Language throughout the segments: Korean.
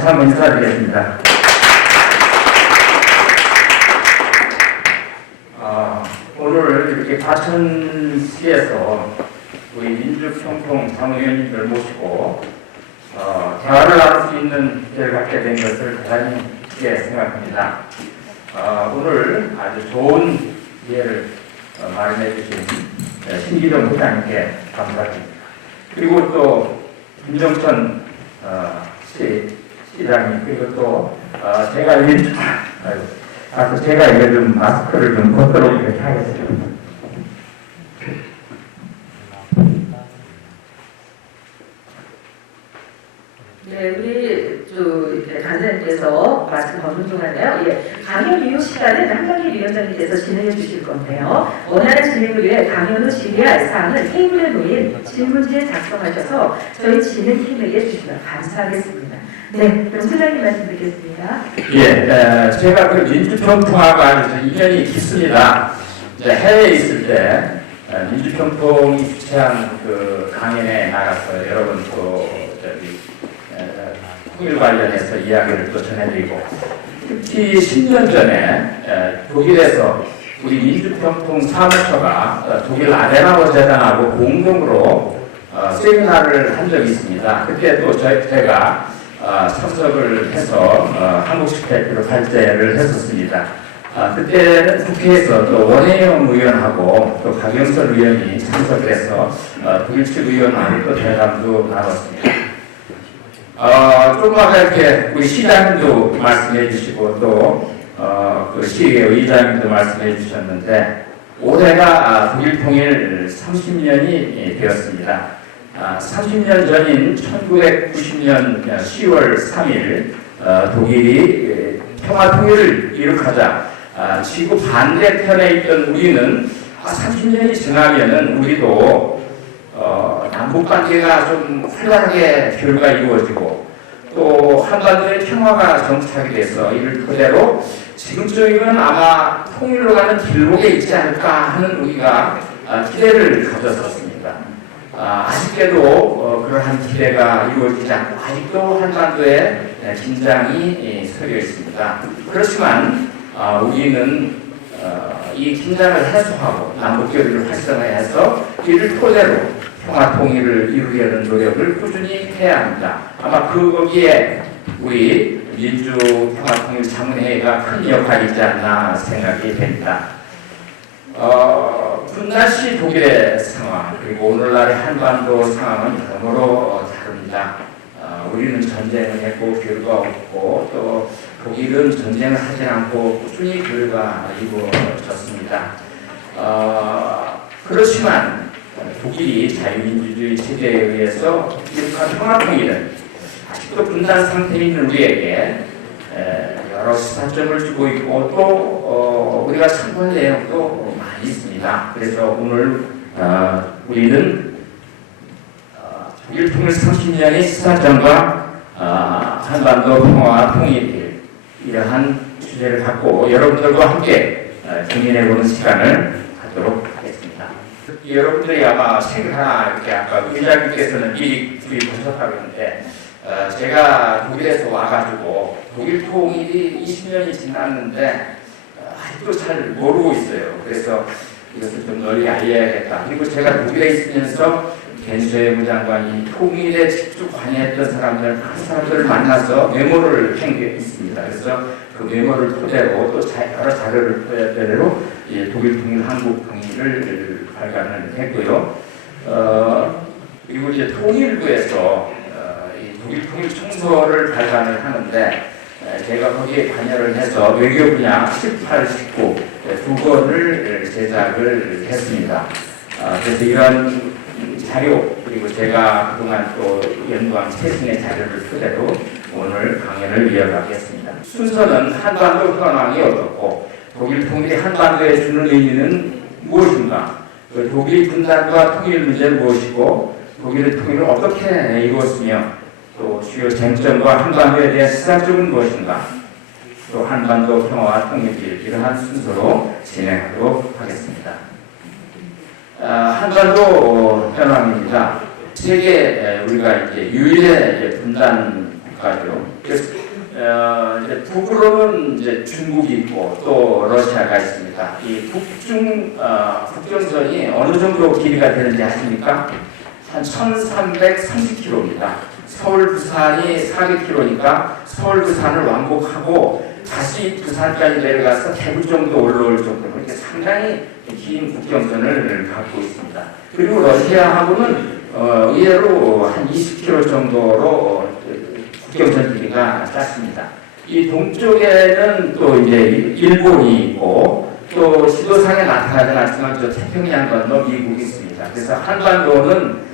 다시 한번 인사드리겠습니다. 오늘 이렇게 과천시에서 우리 민주평통 사무위원님들 모시고 대화를 나눌 수 있는 기회를 갖게 된 것을 대단히 기쁘게 생각합니다. 오늘 아주 좋은 기회를 마련해 주신 신기정 회장님께 감사드립니다. 그리고 또 김정천 시장님, 그리고 또 제가 제가 이제 좀 마스크를 좀 벗도록 이렇게 하겠습니다. 네, 우리 간사님께서 마스크 벗는 동안에요. 강연 이후 시간은 한강길 위원장님께서 진행해 주실 건데요. 원활한 진행을 위해 강연 후 질의할 사항은 테이블에 놓인 질문지에 작성하셔서 저희 진행팀에게 주시면 감사하겠습니다. 네, 그럼 소장님 말씀 드리겠습니다. 예, 제가 그 민주평통하고 인연이 깊습니다. 이제 해외에 있을 때 민주평통이 주최한 그 강연에 나가서 여러분 또 통일 관련해서 이야기를 또 전해드리고, 특히 10년 전에 독일에서 우리 민주평통 사무처가 독일 아데나워 재단하고 공동으로 세미나를 한 적이 있습니다. 그때 또 제가 참석을 해서 한국식 대표로 발제를 했었습니다. 그때는 국회에서 또 원혜영 의원하고 또 박영선 의원이 참석해서 독일 측 의원하고 또 대담도 나눴습니다. 조금 아까 이렇게 우리 시장님도 말씀해 주시고 또 그 시의회 의장님도 말씀해 주셨는데, 올해가 독일 통일 30년이 되었습니다. 30년 전인 1990년 10월 3일 독일이 평화 통일을 이룩하자 지구 반대편에 있던 우리는 30년이 지나면은 우리도 남북 관계가 좀 활발하게 교류가 이루어지고 또 한반도의 평화가 정착이 돼서 이를 토대로 지금쯤이면 아마 통일로 가는 길목에 있지 않을까 하는 우리가 기대를 가졌었습니다. 아쉽게도 그러한 기대가 이루어지지 않고 아직도 한반도에 긴장이 서려 있습니다. 그렇지만 우리는 이 긴장을 해소하고 남북 교류를 활성화해서 이를 토대로 평화 통일을 이루려는 노력을 꾸준히 해야 합니다. 아마 거기에 우리 민주평화통일자문회의가 큰 역할이 있지 않나 생각이 됩니다. 분단시 독일의 상황, 그리고 오늘날의 한반도 상황은 여러모로 다릅니다. 우리는 전쟁을 했고 교류가 없고 또 독일은 전쟁을 하지 않고 꾸준히 교류가 이루어졌습니다. 그렇지만 독일이 자유민주주의 체제에 의해서 이룩한 평화통일은 아직도 분단 상태에 있는 우리에게 여러 시사점을 주고 있고 또 우리가 참고할 내용도 많이 있습니다. 그래서 오늘 우리는 독일 통일 30년의 시사점과 한반도 평화와 통일, 이러한 주제를 갖고 여러분들과 함께 고민해보는 시간을 갖도록 하겠습니다. 여러분들이 아마 책을 하나 이렇게 아까 의장님께서는 미리 구입하셨다고 했는데, 제가 독일에서 와가지고 독일 통일이 20년이 지났는데 아직도 잘 모르고 있어요. 그래서 이것을 좀 널리 알려야겠다. 그리고 제가 독일에 있으면서 겐쉐무 장관이 통일에 직접 관여했던 사람들, 그 사람들을 만나서 메모를 한 게 있습니다. 그래서 그 메모를 토대로 또 여러 자료를 토대로 독일 통일, 한국 통일을 발간을 했고요. 그리고 이제 통일부에서 독일 통일 총서를 발간을 하는데, 제가 거기에 관여를 해서 외교 분야 18, 19 두 권을 제작을 했습니다. 그래서 이런 자료, 그리고 제가 그동안 또 연구한 최신의 자료를 토대로 오늘 강연을 이어가겠습니다. 순서는 한반도 현황이 어떻고 독일 통일이 한반도에 주는 의미는 무엇인가, 독일 분단과 통일 문제는 무엇이고 독일의 통일을 어떻게 이루었으며 또 주요 쟁점과 한반도에 대한 시사점은 무엇인가, 또 한반도 평화와 통일, 이러한 순서로 진행하도록 하겠습니다. 한반도 현황입니다. 세계 우리가 이제 유일의 분단 국가죠. 그래서 이제 북으로는 이제 중국이 있고 또 러시아가 있습니다. 이 북중 국경선이 어느 정도 길이가 되는지 아십니까? 한 1,330km입니다. 서울 부산이 400km니까 서울 부산을 왕복하고 다시 부산까지 내려가서 대구 정도 올라올 정도로 이렇게 상당히 긴 국경선을 갖고 있습니다. 그리고 러시아하고는 의외로 한 20km 정도로 국경선 길이가 짧습니다. 이 동쪽에는 또 이제 일본이 있고 또 지도상에 나타나지 않지만 저 태평양 건너 미국이 있습니다. 그래서 한반도는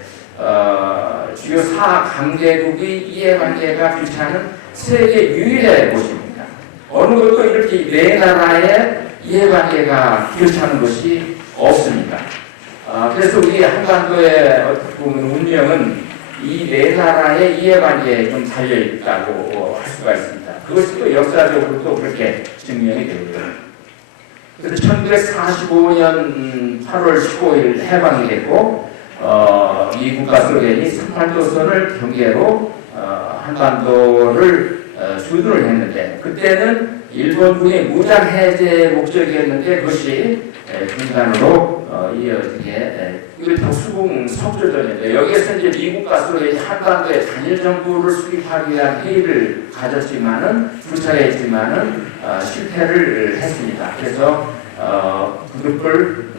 주요 4강대국의 이해관계가 귀찮은 세계 유일의 곳입니다. 어느 것도 이렇게 네 나라의 이해관계가 귀찮은 것이 없습니다. 그래서 우리 한반도의 어떻게 보면 운명은 이 네 나라의 이해관계에 좀 달려있다고 할 수가 있습니다. 그것이 또 역사적으로 또 그렇게 증명이 되고요. 그래서 1945년 8월 15일 해방이 됐고 미국과 소련이 38도선을 경계로 한반도를 주둔을 했는데 그때는 일본군의 무장 해제 목적이었는데 그것이 분단으로 이어지게 이걸 수공 석조전인데 여기에서 이제 미국과 소련이 한반도에 단일 정부를 수립하기 위한 회의를 가졌지만은 두 차례 했지만은 실패를 했습니다. 그래서 부득불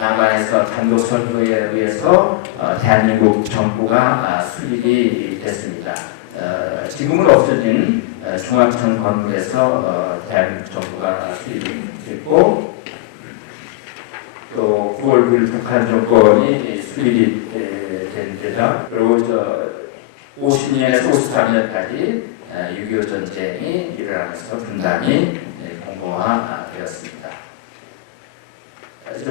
남한에서 단독 선거에 의해서 대한민국 정부가 수립이 됐습니다. 지금은 없어진 중앙청 건물에서 대한민국 정부가 수립이 됐고 또 9월 9일 북한 정권이 수립이 된 데다 그리고 50년에서 53년까지 6.25 전쟁이 일어나면서 분단이 공고화되었습니다.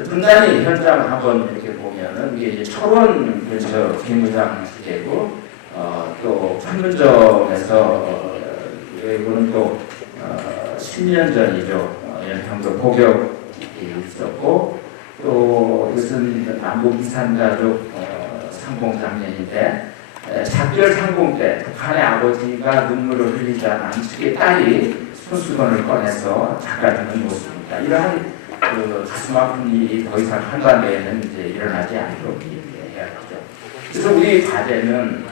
분단의 현장을 한번 이렇게 보면은 이게 이제 철원 근처 비무장 시대고 또 판문점에서 이거는 또 10년 전이죠. 연평도 포격이 있었고 또 이것은 남북 이산가족 상봉장면인데 작별 상봉 때 북한의 아버지가 눈물을 흘리자 남측의 딸이 손수건을 꺼내서 닦아주는 모습입니다. 이러한 가슴 아픈 일이 더 이상 한반도에는 이제 일어나지 않도록 해야겠죠. 그래서 우리 과제는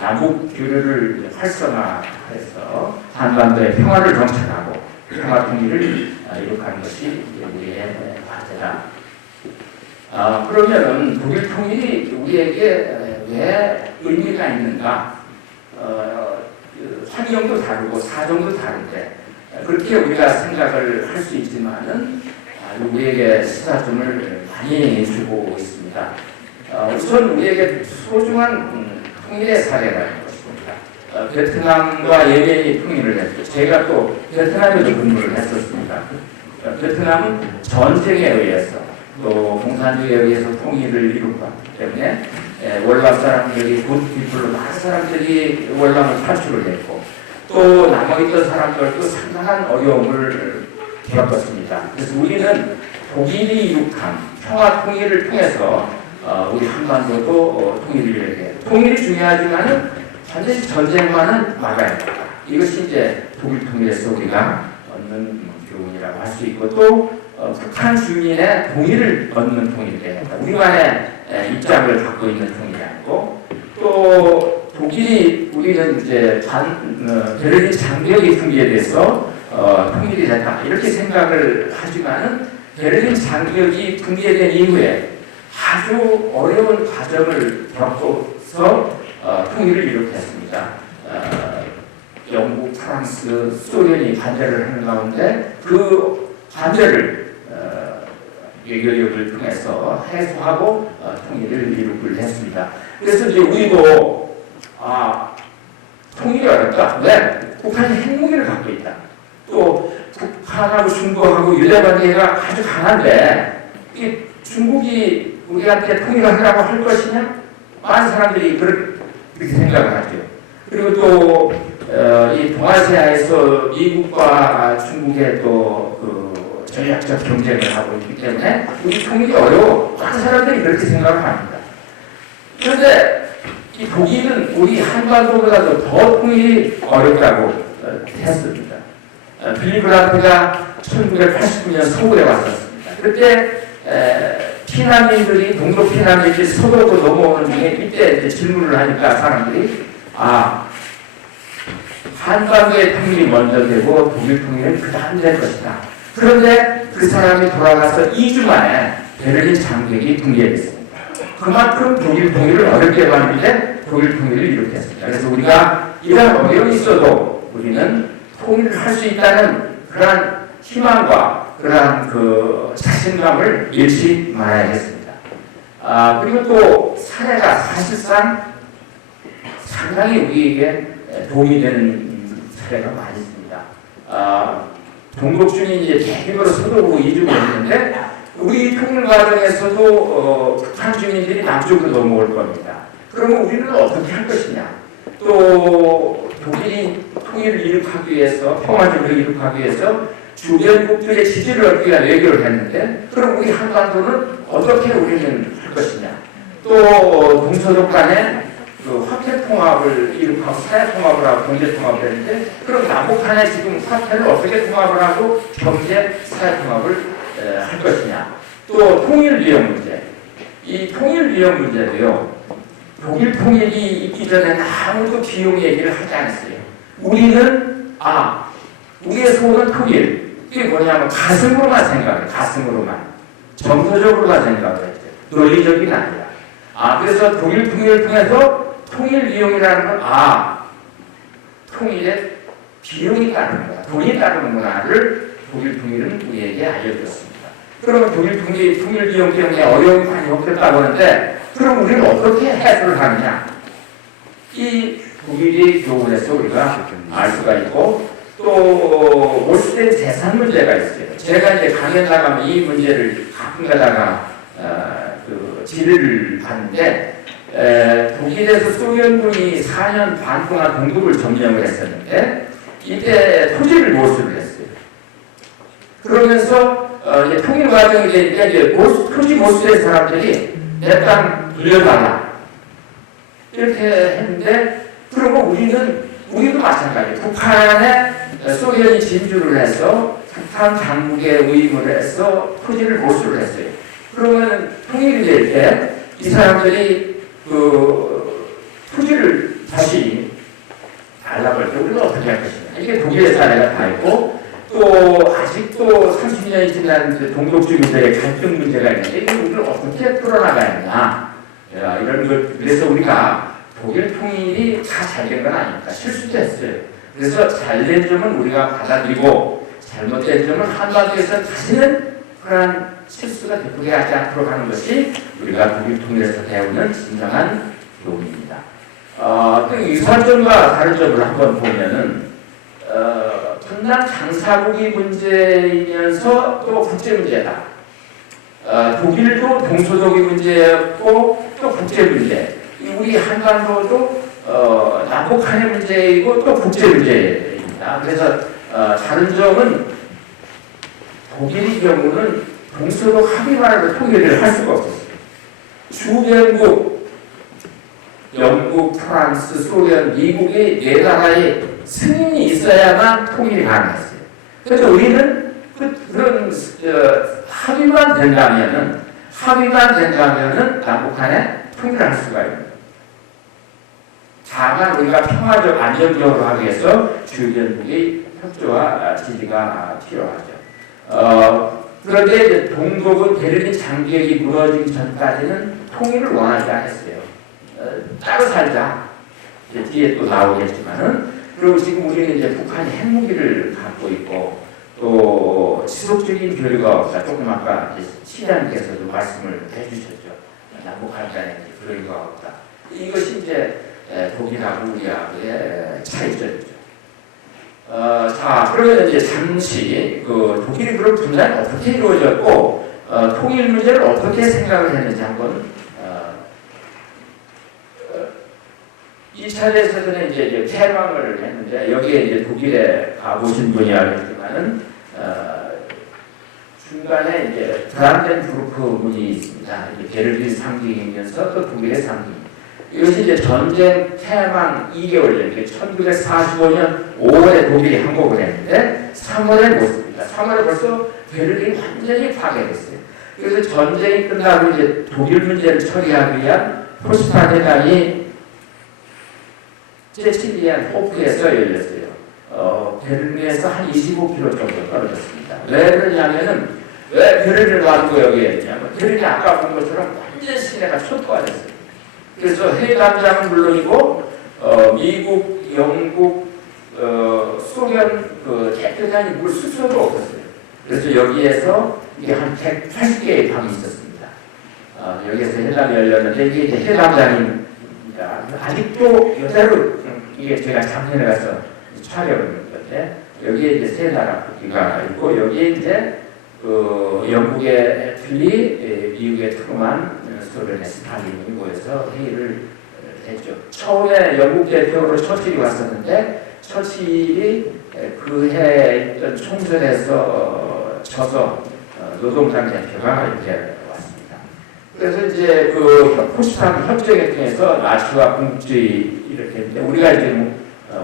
남북 교류를 활성화해서 한반도의 평화를 정착하고 평화 통일을 이룩하는 것이 우리의 과제다. 그러면은 독일 통일이 우리에게 왜 의미가 있는가? 환경도 다르고 사정도 다른데 그렇게 우리가 생각을 할 수 있지만은 우리에게 시사점을 많이 주고 있습니다. 우선 우리에게 소중한 통일의 사례라는 것입니다. 베트남과 예멘이 통일을 했죠. 제가 또 베트남에도 근무를 했었습니다. 베트남은 전쟁에 의해서 또 공산주의에 의해서 통일을 이루고 왔기 때문에 월남 사람들이 굿피플로 많은 사람들이 월남을 탈출을 했고 또 남아있던 사람들도 상당한 어려움을 겪었습니다. 그래서 우리는 독일이 이룩한 평화 통일을 통해서 우리 한반도도 통일을 이루게 통일이 중요하지만은 반드시 전쟁만은 막아야 된다. 이것이 이제 독일 통일에서 우리가 얻는 교훈이라고 할 수 있고 또 북한 주민의 동의를 얻는 통일이어야 된다. 우리만의 입장을 갖고 있는 통일이 아니고 또 독일이 우리는 이제 베를린 장벽의 붕괴에 대해서 통일이 됐다 이렇게 생각을 하지만은 베를린 장벽이 붕괴된 이후에 아주 어려운 과정을 겪어서 통일을 이룩했습니다. 영국, 프랑스, 소련이 반대를 하는 가운데 그 반대를 외교력을 통해서 해소하고 통일을 이룩을 했습니다. 그래서 이제 우리도 통일이 어렵다. 왜? 북한이 핵무기를 갖고 있다. 또 북한하고 중국하고 유대 관계가 아주 강한데 이 중국이 우리한테 통일을 하라고 할 것이냐? 많은 사람들이 그렇게 생각을 하죠. 그리고 또 이 동아시아에서 미국과 중국의 또 전략적 경쟁을 하고 있기 때문에 우리 통일이 어려워. 많은 사람들이 그렇게 생각을 합니다. 그런데 이 독일은 우리 한반도보다도 더 통일이 어렵다고 했습니다. 빌리브란트가 1989년 서울에 왔었습니다. 그때 피난민들이 동독 피난민들이 서도로 넘어오는 중에 이때 이제 질문을 하니까 사람들이 한반도의 통일이 먼저 되고 독일 통일은 그 다음 될 것이다. 그런데 그 사람이 돌아가서 2주 만에 베를린 장벽이 붕괴됐습니다. 그만큼 독일 통일을 어렵게 봤는데 독일 통일을 이룩했습니다. 그래서 우리가 이런 어려움이 있어도 우리는 통일을 할 수 있다는 그러한 희망과 그러한 그 자신감을 잃지 말아야겠습니다. 그리고 또 사례가 사실상 상당히 우리에게 도움이 되는 사례가 많이 있습니다. 동독준이 이제 대규모로 서도고 이주를 했는데 우리 통일 과정에서도 북한 주민들이 남쪽으로 넘어올 겁니다. 그러면 우리는 어떻게 할 것이냐? 또 독일이 통일을 이룩하기 위해서 평화적으로 이룩하기 위해서 주변국들의 지지를 얻기 위한 외교를 했는데 그럼 우리 한반도는 어떻게 우리는 할 것이냐? 또 동서독 간에 그 화폐 통합을 이룩하고 사회 통합을 하고 경제 통합을 했는데 그럼 남북 간에 지금 화폐를 어떻게 통합을 하고 경제 사회 통합을 할 것이냐? 또 통일 비용 문제. 이 통일 비용 문제도요. 독일 통일이 있기 전에는 아무도 비용 얘기를 하지 않았어요. 우리는 우리의 소원은 통일. 이게 뭐냐면 가슴으로만 생각해요. 가슴으로만. 정서적으로만 생각을 했죠. 논리적인 아니라. 그래서 독일 통일을 통해서 통일 비용이라는 건 통일에 비용이 따르는구나. 돈이 따르는구나를 독일 통일은 우리에게 알려줬습니다. 그러면 독일 통일 비용 때문에 어려움이 많이 없었다고 하는데 그럼 우리는 어떻게 해소를 하느냐? 이 독일이 교훈에서 우리가 알 수가 있고 또 몰수된 재산 문제가 있어요. 제가 이제 강연 나가면 이 문제를 가끔 가다가 질의를 하는데 독일에서 소련군이 4년 반 동안 동독을 점령을 했었는데 이때 토지를 몰수를 했어요. 그러면서 이제 통일 과정이 되니까 이제 토지 몰수된 사람들이 내 땅 빌려달라 이렇게 했는데 그러면 우리도 마찬가지예요. 북한에 소련이 진주를 해서 북한 당국에 의임을 해서 토지를 몰수를 했어요. 그러면 통일이 될 때 이 사람들이 그 토지를 다시 달라고 할 때 우리가 어떻게 할 것이냐. 이게 독일의 사례가 다 있고 또 아직도 30년이 지난 동독주민들의 갈등 문제가 있는데 이걸 우리를 어떻게 풀어나가야 하냐. 이런 것 그래서 우리가 독일 통일이 다 잘 된 건 아닙니다. 실수도 했어요. 그래서 잘된 점은 우리가 받아들이고 잘못된 점은 한반도에서 다시는 그러한 실수가 되풀이 하지 않도록 하는 것이 우리가 독일 통일에서 배우는 진정한 교훈입니다. 또 유산점과 다른 점을 한번 보면은 분단 장사국이 문제이면서 또 국제 문제다. 독일도 동서독이 문제였고 또 국제 문제. 우리 한반도도 남북한의 문제이고 또 국제 문제입니다. 그래서 다른 점은 독일의 경우는 동서독 합의만으로 통일을 할 수가 없었어요. 주변국 영국, 프랑스, 소련, 미국이 네 나라의 승인이 있어야만 통일이 가능했어요. 그래서 우리는 그런 합의만 된다면은 남북한에 통일을 할 수가 있는. 다만 우리가 평화적 안정적으로 하기 위해서 주변국의 협조와 지지가 필요하죠. 그런데 이제 동독은 베를린 장벽이 무너지기 전까지는 통일을 원하지 않았어요. 따로 살자. 이제 뒤에 또 나오겠지만은 그리고 지금 우리는 이제 북한이 핵무기를 갖고 있고 또 지속적인 교류가 없다. 조금 아까 시장님께서도 말씀을 해주셨죠. 남북한 간에 교류가 없다. 이것이 이제 독일하고 우리하고의 차이점이죠. 자, 그러면 이제 잠시 독일이 그런 분단이 어떻게 이루어졌고 통일 문제를 어떻게 생각을 했는지 한번 이 차례에서는 이제 퇴방을 했는데 여기에 이제 독일에 가보신 분이 알겠지만은 중간에 이제 브란덴부르크 문이 있습니다. 베를린 상징이면서 또 독일의 상징. 이것이 이제 전쟁 태만 2개월 전, 1945년 5월에 독일이 항복을 했는데 3월에 못습니다. 3월에 벌써 베를린이 완전히 파괴됐어요. 그래서 전쟁이 끝나고 이제 독일 문제를 처리하기 위한 포스탄 회담이 제치리안 호프에서 열렸어요. 베를린에서 한 25km 정도 떨어졌습니다. 왜 그러냐면은 왜 베를린을 놔두고 여기에 있냐면 베를린이 아까 본 것처럼 완전 시내가 초토화됐어요. 그래서 해당장은 물론이고 미국, 영국, 소련 그 대표단이 물 수소도 없었어요. 그래서 여기에서 이게 한 180개의 방이 있었습니다. 여기에서 회담이 열렸는데 이게 이제 회담장입니다. 아직도 여대로 이게 제가 작년에 가서 촬영을 했는데 여기에 이제 세 나라 국기가 있고 여기에 이제 영국의 애틀리, 미국의 트루만, 소련의 스탈린이 모여서 회의를 했죠. 처음에 영국 대표로 처칠이 왔었는데 처칠이 그 해 있던 총선에서 져서 노동당 대표가 이제 왔습니다. 그래서 이제 그 포츠담 협정에 통해서 나치와 공주의 이렇게 했는데 우리가 이제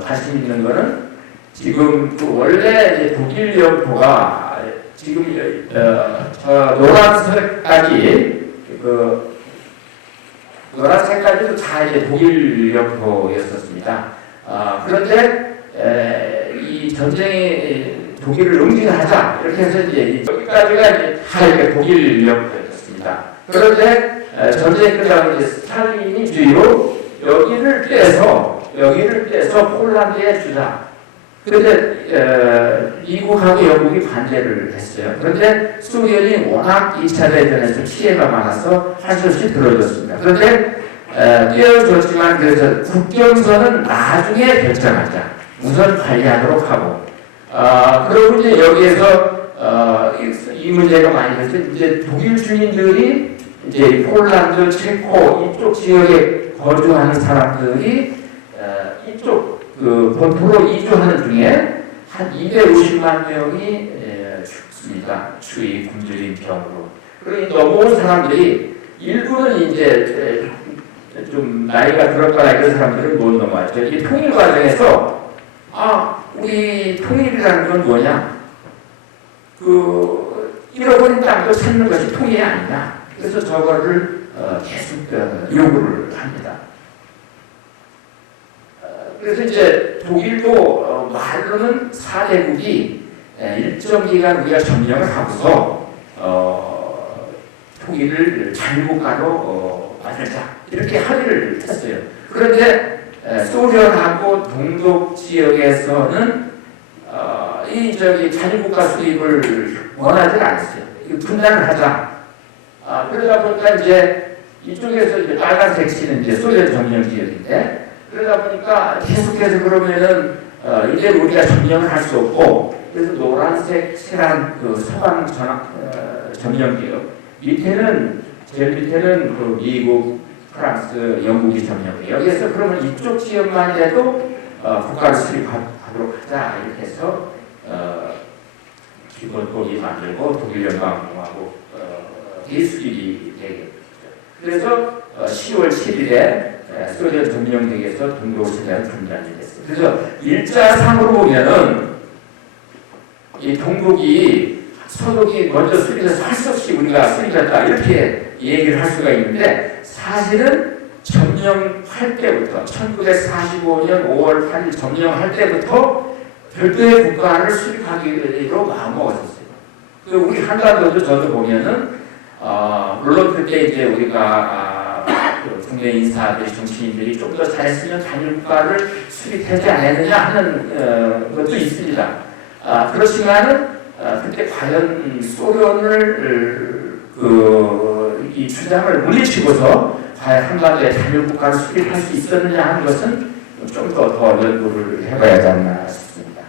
관심 있는 거는 지금 그 원래 이제 독일 영토가 지금 저 노란색까지 그 노란색까지도 다 이제 독일 영토였었습니다. 그런데 이 전쟁이 독일을 응징하자 이렇게 해서 이제 여기까지가 이제 다 이렇게 독일 영토였습니다. 그런데 전쟁이 끝나고 이제 스탈린이 주의로 여기를 떼서 폴란드에 주자. 그런데 미국하고 영국이 반대를 했어요. 그런데 소련이 워낙 2차 대전에서 피해가 많아서 할 수 없이 들어줬습니다. 그런데 떼어줬지만 그래서 국경선은 나중에 결정하자. 우선 관리하도록 하고. 그리고 이제 여기에서 이 문제가 많이 됐죠. 이제 독일 주민들이 이제 폴란드, 체코 이쪽 지역에 거주하는 사람들이 이쪽 그 본토로 이주하는 중에 한 250만 명이 죽습니다. 추위, 굶주림, 병으로. 그리고 넘어온 사람들이 일부는 이제 좀 나이가 들었거나 이런 사람들은 못 넘어왔죠. 이 통일 과정에서 우리 통일이라는 건 뭐냐? 그 잃어버린 땅도 찾는 것이 통일이 아니냐? 그래서 저거를 계속 요구를 합니다. 그래서 이제 독일도 말로는 4대국이 일정 기간 우리가 점령을 하고서 독일을 자유국가로 만들자 이렇게 합의를 했어요. 그런데 소련하고 동독 지역에서는 이 자유국가 수립을 원하지 않았어요. 분단을 하자. 그러다 보니까 이제 이쪽에서 이제 빨간색 칠은 이제 소련 점령 지역인데. 그러다 보니까 계속해서 그러면은 이제 우리가 점령을 할 수 없고 그래서 노란색 칠한 그 서방 점령 지역 제일 밑에는 그 미국, 프랑스, 영국이 점령해요. 여기에서 그러면 이쪽 지역만이라도 국가를 수립하도록 하자 이렇게 해서 기본법이 만들고 독일연방공화국 수립이 되게 그래서 10월 7일에 소련 점령국에서 동독시대가 분단이 됐어요. 그래서 일자상으로 보면은 이 동독이 서독이 먼저 수립해서 할 수 없이 우리가 수립했다 이렇게 얘기를 할 수가 있는데 사실은 점령할 때부터 1945년 5월 8일 점령할 때부터 별도의 국가를 수립하기로 마음먹었었어요. 우리 한반도도 저도 보면은 물론 그때 이제 우리가 국내 인사들이 정치인들이 좀 더 잘했으면 단일국가를 수립하지 않았느냐 하는 것도 있습니다. 그렇지만은 그때 과연 소련을 이 주장을 물리치고서 과연 한반도에 단일국가를 수립할 수 있었느냐 하는 것은 좀 더 연구를 해봐야 하지 않나 싶습니다.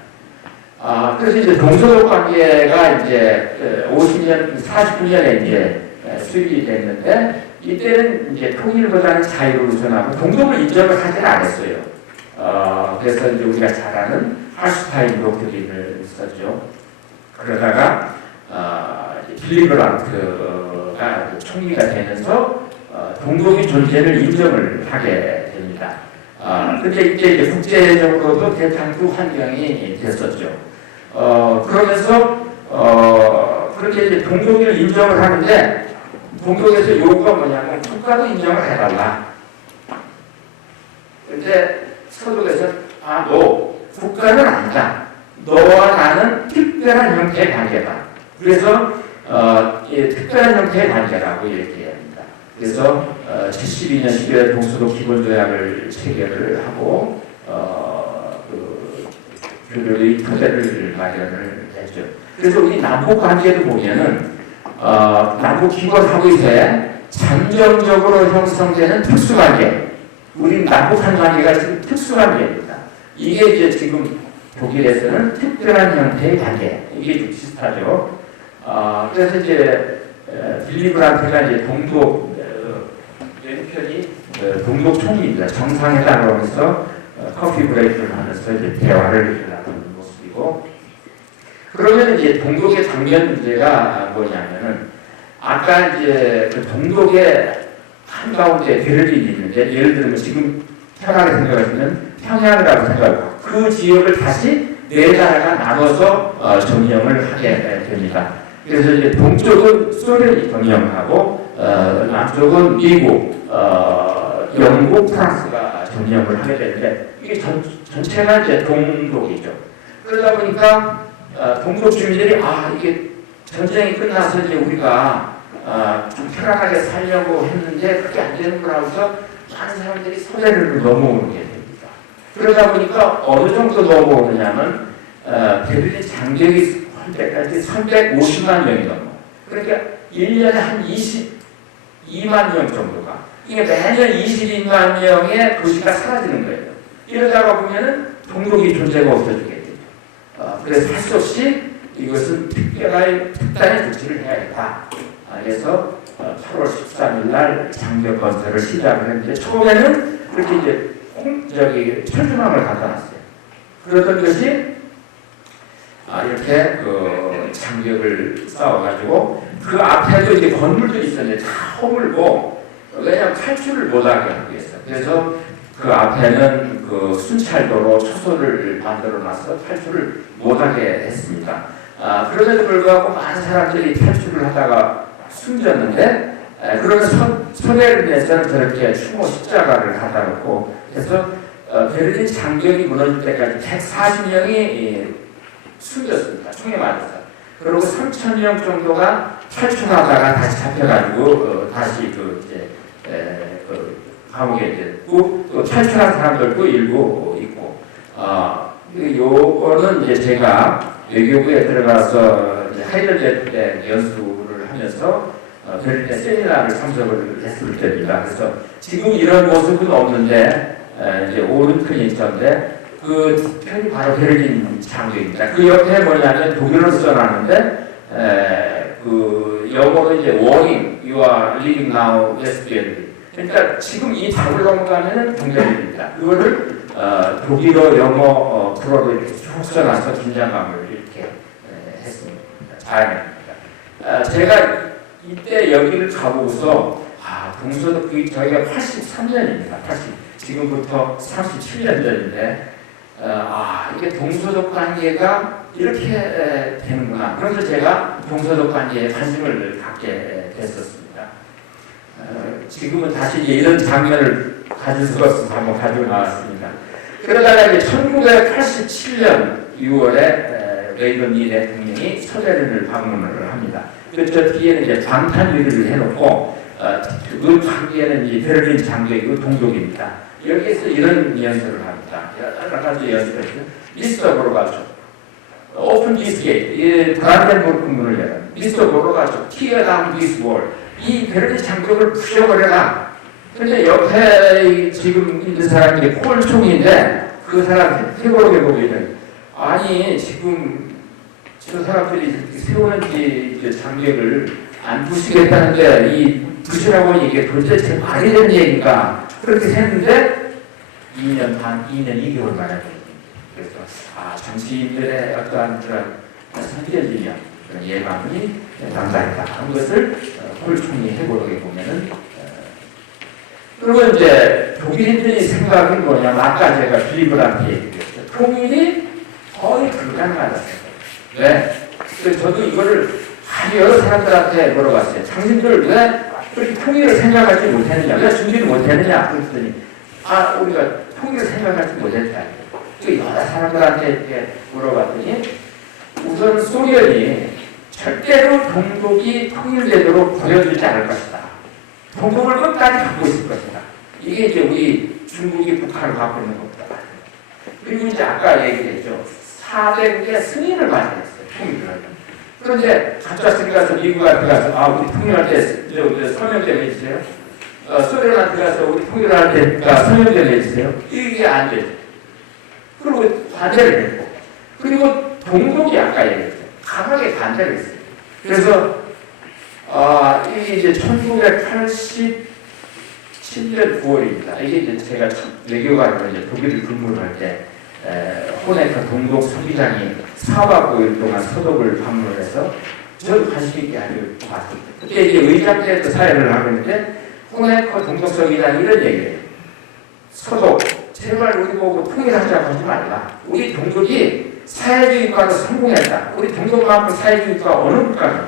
그래서 이제 동서독 관계가 이제 49년에 이제 수립이 됐는데 이때는 이제 통일보다는 자유를 우선하고 동독을 인정을 하지 않았어요. 그래서 이제 우리가 잘 아는 할슈타인 도크린을 썼죠. 그러다가 빌리 그란트가 총리가 되면서 동독의 존재를 인정을 하게 됩니다. 근데 이제 국제적으로도 대탕구 환경이 됐었죠. 그러면서 그렇게 이제 동독을 인정을 하는데 동독에서 요구가 뭐냐면 국가도 인정을 해달라. 근데 서독에서 너 국가는 아니다. 너와 나는 특별한 형태의 관계다. 그래서 특별한 형태의 관계라고 이렇게 합니다. 그래서 72년 12월 동서독 기본조약을 체결을 하고 교류의 토대를 마련을 했죠. 그래서 우리 남북 관계를 보면은 남북 기본 합의서에 잠정적으로 형성되는 특수관계, 우리 남북한 관계가 지금 특수관계입니다. 이게 이제 지금 독일에서는 특별한 형태의 관계, 이게 좀 비슷하죠. 그래서 이제 빌리 브란트가 이제 동독 왼편이 동독 총리입니다. 정상회담을 하면서 커피 브레이크를 하면서 이제 대화를 나누는 모습이고, 그러면 이제 동독의 당면 문제가 뭐냐면은 아까 이제 그 동독의 한가운데 베를린이 있는데, 예를 들면 지금 편하게 생각하시면 평양이라고 생각하고 그 지역을 다시 네 나라가 나눠서 점령을 하게 됩니다. 그래서 이제 동쪽은 소련이 점령하고 남쪽은 미국, 영국, 프랑스가 점령을 하게 되는데, 이게 전체가 이제 동독이죠. 그러다 보니까 동독 주민들이 이게 전쟁이 끝나서 이제 우리가 좀 편안하게 살려고 했는데 그게 안 되는구나 해서 많은 사람들이 소련으로 넘어오게 됩니다. 그러다 보니까 어느 정도 넘어오느냐면 베를린 장벽이 할 때까지 350만 명이 넘어. 그러니까 1년에 한 22만 명 정도가, 이게 매년 22만 명의 도시가 사라지는 거예요. 이러다가 보면은 동독이 존재가 없어지게 돼요. 그래서 할 수 없이 이것은 특단의 조치를 해야겠다. 그래서 8월 13일 날 장벽 건설을 시작을 했는데, 처음에는 그렇게 이제 철조망을 갖다 놨어요. 그러던 것이 이렇게 그 장벽을 쌓아가지고 그 앞에도 이제 건물들이 있었는데 다 허물고, 왜냐하면 탈출을 못하게 하기 위해서. 그래서 그 앞에는 그 순찰도로 초소를 만들어 놔서 탈출을 못하게 했습니다. 그럼에도 불구하고 많은 사람들이 탈출을 하다가 숨졌는데, 그러면 소련에서는 저렇게 추모 십자가를 갖다 놓고, 그래서 베를린 장벽이 무너질 때까지 140명이 숨졌습니다. 총에 맞아서. 그리고 3,000명 정도가 탈출하다가 다시 잡혀가지고 다시 감옥에 있고, 또 탈출한 사람들도 일부 있고, 요거는 이제 제가 외교부에 들어가서 하이델베르 때 연수를 하면서 베를린 세미나를 참석을 했을 때입니다. 그래서 지금 이런 모습은 없는데, 이제 오른편이 있던데, 그 편이 바로 베를린 장벽입니다. 그 옆에 뭐냐면 독일어로 써놨는데, 그 영어로 이제 warning, you are living now West Berlin. 그러니까 지금 이 답을 넘어가면은 동대입니다. 그거를 독일어, 영어, 불어로 이렇게 쭉 써놔서 긴장감을 이렇게 했습니다. 다행입니다. 제가 이때 여기를 가보고서 동서독 저희가 83년입니다. 지금부터 37년 전인데, 이게 동서독 관계가 이렇게 되는구나. 그래서 제가 동서독 관계에 관심을 갖게 됐었습니다. 지금은 다시 이런 장면을 가질 수가 없어서 한번 가지고 나왔습니다. 그러다가 이제 1987년 6월에 레이건 미 대통령이 소련을 방문을 합니다. 저 뒤에는 이제 방탄유리를 해놓고, 그 관계는 이제 베를린 장벽이고 동독입니다. 여기에서 이런 연설을 합니다. 여러 가지 연설을 했어요. 미스터 고르바초프, 오픈 디스 게이트, 브란덴부르크 문을 열어. 미스터 고르바초프, tear down this wall. 이 베를린 장벽을 부셔버려라. 근데 옆에 지금 있는 사람이 폴 총리인데, 그 사람 해보게 보기는, 지금 저 사람들이 세우는 장벽을 안 부시겠다는데, 이 부시라고 하니 이게 도대체 말이 되는 얘기인가. 그렇게 했는데 2년 2개월 만에. 그래서 정치인들의 어떠한 그런 선별이냐, 그런 예방이 남다르다 하는 것을 폴 총리 해보게 보면은 그리고 이제 독일인들이 생각은 뭐냐면 아까 제가 빌리브한테 얘기했죠. 통일이 거의 불가능하다. 왜? 그래서 저도 이거를 여러 사람들한테 물어봤어요. 당신들 왜 그렇게 통일을 생각하지 못했느냐? 왜 준비를 못했느냐? 그랬더니 우리가 통일을 생각하지 못했다. 여러 사람들한테 이렇게 물어봤더니 우선 소련이 절대로 동독이 통일되도록 버려두지 않을 것이다. 동독을 끝까지 갖고 있을 것이다. 이게 이제 우리 중국이 북한을 갖고 있는 겁니다. 그리고 이제 아까 얘기했죠. 400의 승인을 받아야 했어요. 통일을 하려면. 그런데 갑자기 가서 미국한테 가서 우리 통일할 때 서명 좀 해주세요. 소련한테 가서 우리 통일할 때 서명 좀 해주세요. 이게 안 되죠. 그리고 반대를 했고, 그리고 동독이 아까 얘기했죠. 강하게 반대를 했어요. 그래서 이게 이제 1987년 9월입니다. 이게 이제 제가 외교관으로 이제 독일을 근무를 할 때 호네커 동독 서기장이 4박 5일 동안 서독을 방문해서 저도 관심 있게 아주 봤습니다. 그때 이제 의장 때도 사회를 하고 있는데 호네커 동독 서기장이 이런 얘기를 해요. 서독, 제발 우리 보고 통일하자고 하지 말라. 우리 동독이 사회주의과로 성공했다. 우리 동독만큼 사회주의과 어느 국가가.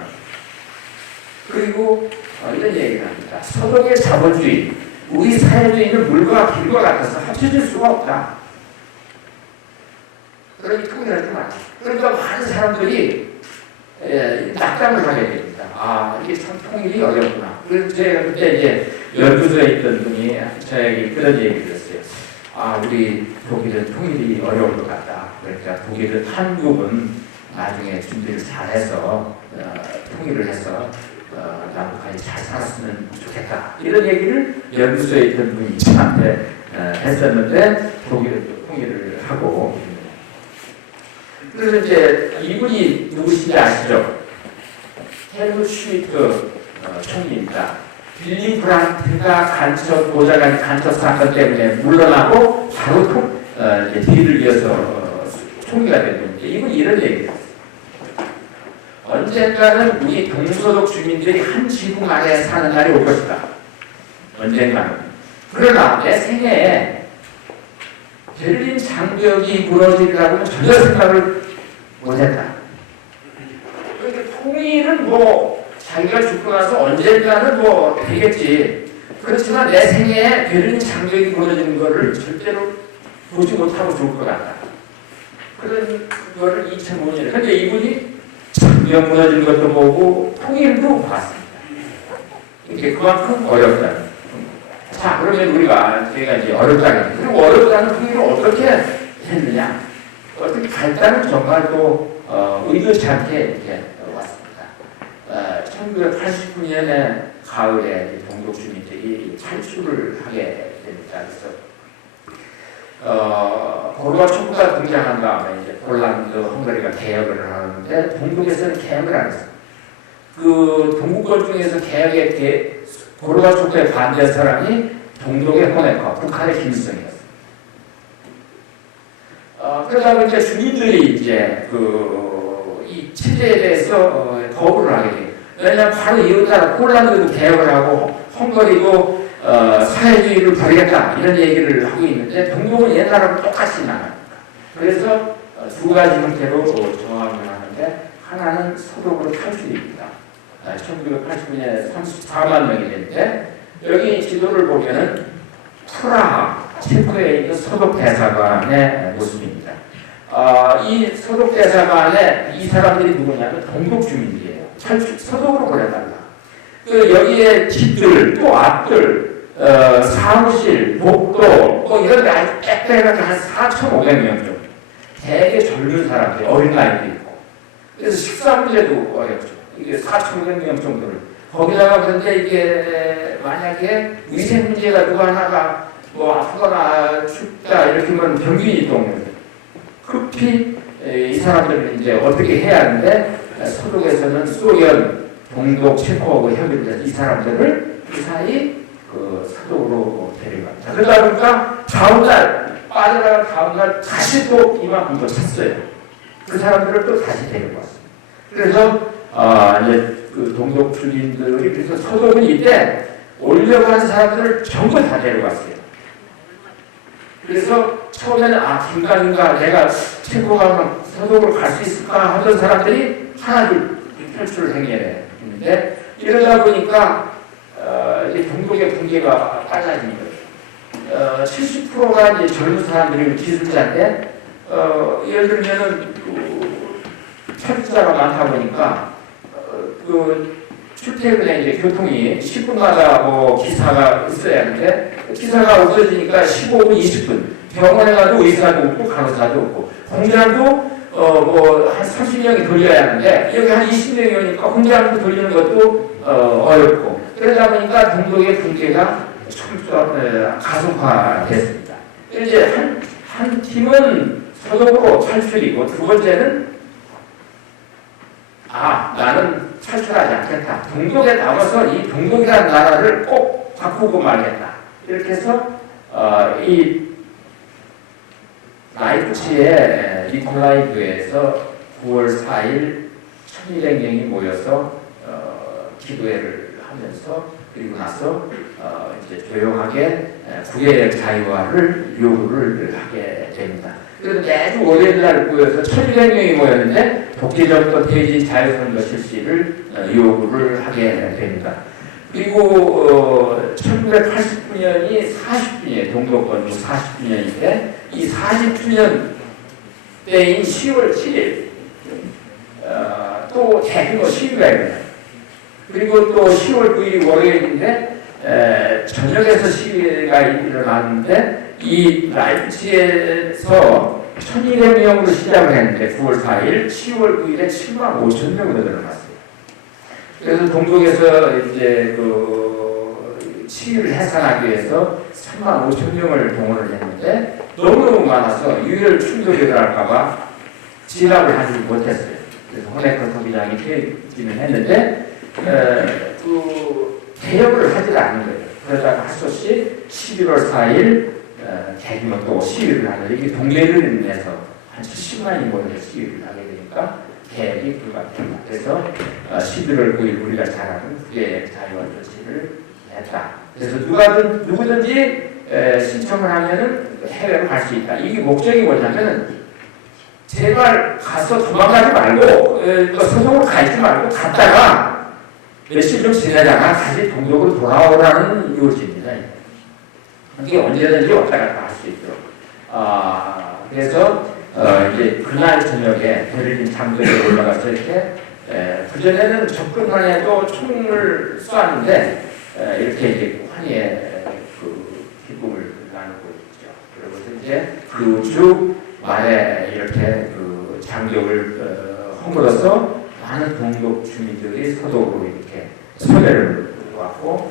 그리고 이런 얘기를 합니다. 서독의 자본주의, 우리 사회주의는 물과 길과 같아서 합쳐질 수가 없다. 그러니 통일하지 말라. 그러니까 많은 사람들이 낙담을 하게 됩니다. 이게 참 통일이 어렵구나. 그래서 제가 그때 이제 연구소에 있던 분이 저에게 그런 얘기를 했어요. 우리 독일은 통일이 어려울 것 같다. 그러니까 독일은 한국은 나중에 준비를 잘해서 통일을 해서 남북한이 잘 살았으면 좋겠다. 이런 얘기를 연구소에 있던 분이 저한테 했었는데 독일은 또 통일을 하고 그래서 이제 이분이 누구신지 아시죠? 헬무트 슈미트 총리입니다. 빌리 브란트가 보좌관 간첩 사건 때문에 물러나고 바로 이제 뒤를 이어서 총리가 된 겁니다. 이분이 이런 얘기를 했어요. 언젠가는 우리 동서독 주민들이 한 지붕 아래 사는 날이 올 것이다. 언젠가는. 그러나 내 생애에 베를린 장벽이 무너지리라고는 전혀 생각을 못했다. 그러니까 통일은 자기가 죽고 나서 언젠가는 되겠지. 그렇지만 내 생애에 베를린 장벽이 무너지는 것을 절대로 보지 못하고 죽을 것 같다. 그런 거를 2005년에. 근데 이분이 장벽 무너지는 것도 보고 통일도 봤습니다. 이게 그만큼 어렵다. 자, 그러면 제가 이제 어렵다는, 그리고 어렵다는 통일을 어떻게 했느냐. 어떻게 갈등은 정말 또 의도치 않게 이렇게 왔습니다. 1989년에 가을에 동독 주민들이 탈출을 하게 됩니다. 그래서 고르바초프가 등장한 다음에 이제 폴란드, 헝가리가 개혁을 하는데 동독에서는 개혁을 안 했어요. 그 동구권 중에서 고르바초프에 반대한 사람이 동독의 호네커, 북한의 김일성이었어요. 그러다 보니까 주민들이 이제 이 체제에 대해서 거부를 하게 돼요. 왜냐하면 바로 이에 따라 폴란드도 개혁을 하고 헝가리도 사회주의를 버리겠다 이런 얘기를 하고 있는데 동독은 옛날하고 똑같이 나갑니다. 그래서 두 가지 형태로 정황을 하는데 하나는 서독으로 탈출입니다. 1989년에 34만 명이 됐는데 여기 지도를 보면은 프라하, 체코에 있는 서독 대사관의 모습입니다. 이 서독 대사관에 이 사람들이 누구냐면 동독 주민들이에요. 서독으로 보내달라. 여기에 집들, 또 앞들, 사무실, 복도, 이런 데 아주 빽빽하게 한 4,500명 정도. 되게 젊은 사람들, 어린 나이도 있고. 그래서 식사 문제도 어렵죠. 이게 4,500명 정도를. 거기다가 그런데 이게 만약에 위생 문제가 누구 하나가 아프거나 춥다 이렇게 하면 병균이 또 오는 거예요. 급히 이 사람들은 이제 어떻게 해야 하는데 서독에서는 소련, 동독, 체코하고 협의를 해서 이 사람들을 그 사이 서독으로 데려갑니다. 그러다 보니까 다음 날 빠져나간 다음 날 다시 또 이만큼 더 찼어요. 그 사람들을 또 다시 데려왔습니다. 그래서 이제 그 동독 주민들이 그래서 서독은 이때 오려고 하는 사람들을 전부 다 데려갔어요. 그래서 처음에는 김강인가 내가 체코 가면 서독으로 갈 수 있을까 하던 사람들이 하나둘 탈출을 행해했는데 이러다 보니까 이제 동독의 붕괴가 빨라진 거예요. 70%가 이제 젊은 사람들이 기술자인데 예를 들면은 철자가 많다 보니까 출퇴근에 이제 교통이 10분마다 뭐 기사가 있어야 하는데 기사가 없어지니까 15분, 20분 병원에 가도 의사도 없고 간호사도 없고 공장도 뭐 한 30명이 돌려야 하는데 여기 한 20명이 오니까 공장도 돌리는 것도 어렵고 그러다 보니까 동독의 붕괴가 가속화됐습니다. 이제 한 팀은 서독으로 탈출이고 두 번째는 나는 탈출하지 않겠다. 동독에 남아서 이 동독이라는 나라를 꼭 바꾸고 말겠다. 이렇게 해서 이 라이프치히의 니콜라이교에서 9월 4일 1200명이 모여서 기도회를 하면서 그리고 나서 이제 조용하게 국외 자유화를 요구를 하게 됩니다. 그래서 매주 월요일날 모여서 1200명이 모였는데 독재적도 대지 자유선거 실시를 요구를 하게 됩니다. 그리고 1989년이 40주년, 동독건국 40주년인데 이 40주년 때인 10월 7일 또 대규모 시위가 일어나요. 그리고 또 10월 9일 월요일인데 저녁에서 시위가 일어났는데 이 라이프치히에서 1200명으로 시작을 했는데 9월 4일, 10월 9일에 7만 5천 명으로 늘어났어요. 그래서 동독에서 이제 시위를 해산하기 위해서 3만 5천 명을 동원을 했는데 너무너무 많아서 유혈 충돌이 일어날까봐 진압을 하지 못했어요. 그래서 호네커 소비장이 퇴진을 했는데 개혁을 하지 않는 거예요. 그러다가 할 수 없이 11월 4일 대규모 또 시위를 하는데 이게 동네를 인해서 한 70만이 모여서 시위를 하게 되니까 개혁이 불가피합니다. 그래서 11월 9일 우리가 잘 아는 국외 자유화 조치를 했다. 그래서 누구든지 신청을 하면은 해외로 갈 수 있다. 이게 목적이 뭐냐면은 제발 가서 도망가지 말고 서독으로 가지 말고 갔다가 며칠 좀 지내다가 다시 동독으로 돌아오라는 요지입니다. 이게 언제든지 왔다 갔다 할 수 있도록. 그래서 이제 그날 저녁에 베를린 장벽에 올라가서 이렇게 그전에는 접근만 해도 총을 쏘았는데 이렇게 이제 환희의 기쁨을 나누고 있죠. 그러고서 이제 그 주 말에 이렇게 장벽을 허물어서 많은 동독 주민들이 서독으로 이렇게 서해를 왔고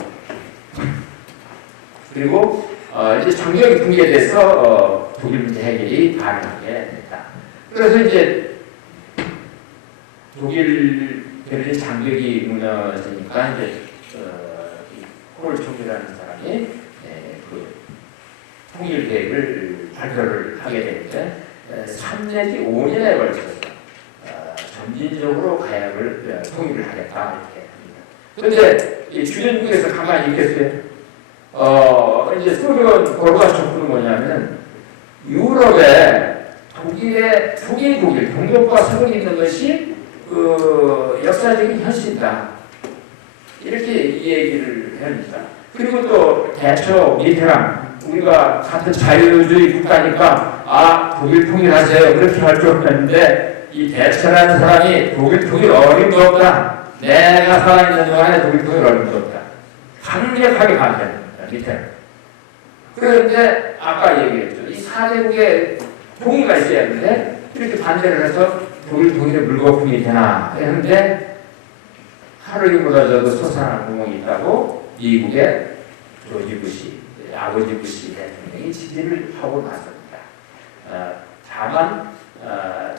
그리고 이제 장벽이 붕괴돼서 독일 문제 해결이 가능하게 됐다. 그래서 이제 독일 베를린 장벽이 무너지니까 이제 콜총이라는 사람이 통일 계획을 발표를 하게 되는데 3 내지 5년에 걸쳐서 점진적으로 가약을 통일을 하겠다 이렇게 합니다. 그런데 이 주변국에서 가만히 있겠어요? 이제 소련 고르바초프는 뭐냐면 유럽에 독일, 동독과 서독이 있는 것이 역사적인 현실이다. 이렇게 이 얘기를 합니다. 그리고 또 대처 미테랑 우리가 같은 자유주의 국가니까 독일 통일하세요 그렇게 할 줄 없는데 이 대처라는 사람이 독일 통일 어림도 없다. 내가 살아있는 동안에 독일 통일 어림도 없다. 강력하게 반대합니다. 미테랑. 그런데 아까 얘기했죠. 이 4대국의 동의가 있어야 하는데 이렇게 반대를 해서 독일 통일에 물거품이 되나 했는데 하루이 무너져도 솟아나는 구멍이 있다고 미국의 조지 부시, 아버지 부시 대통령이 지지를 하고 나섭니다. 다만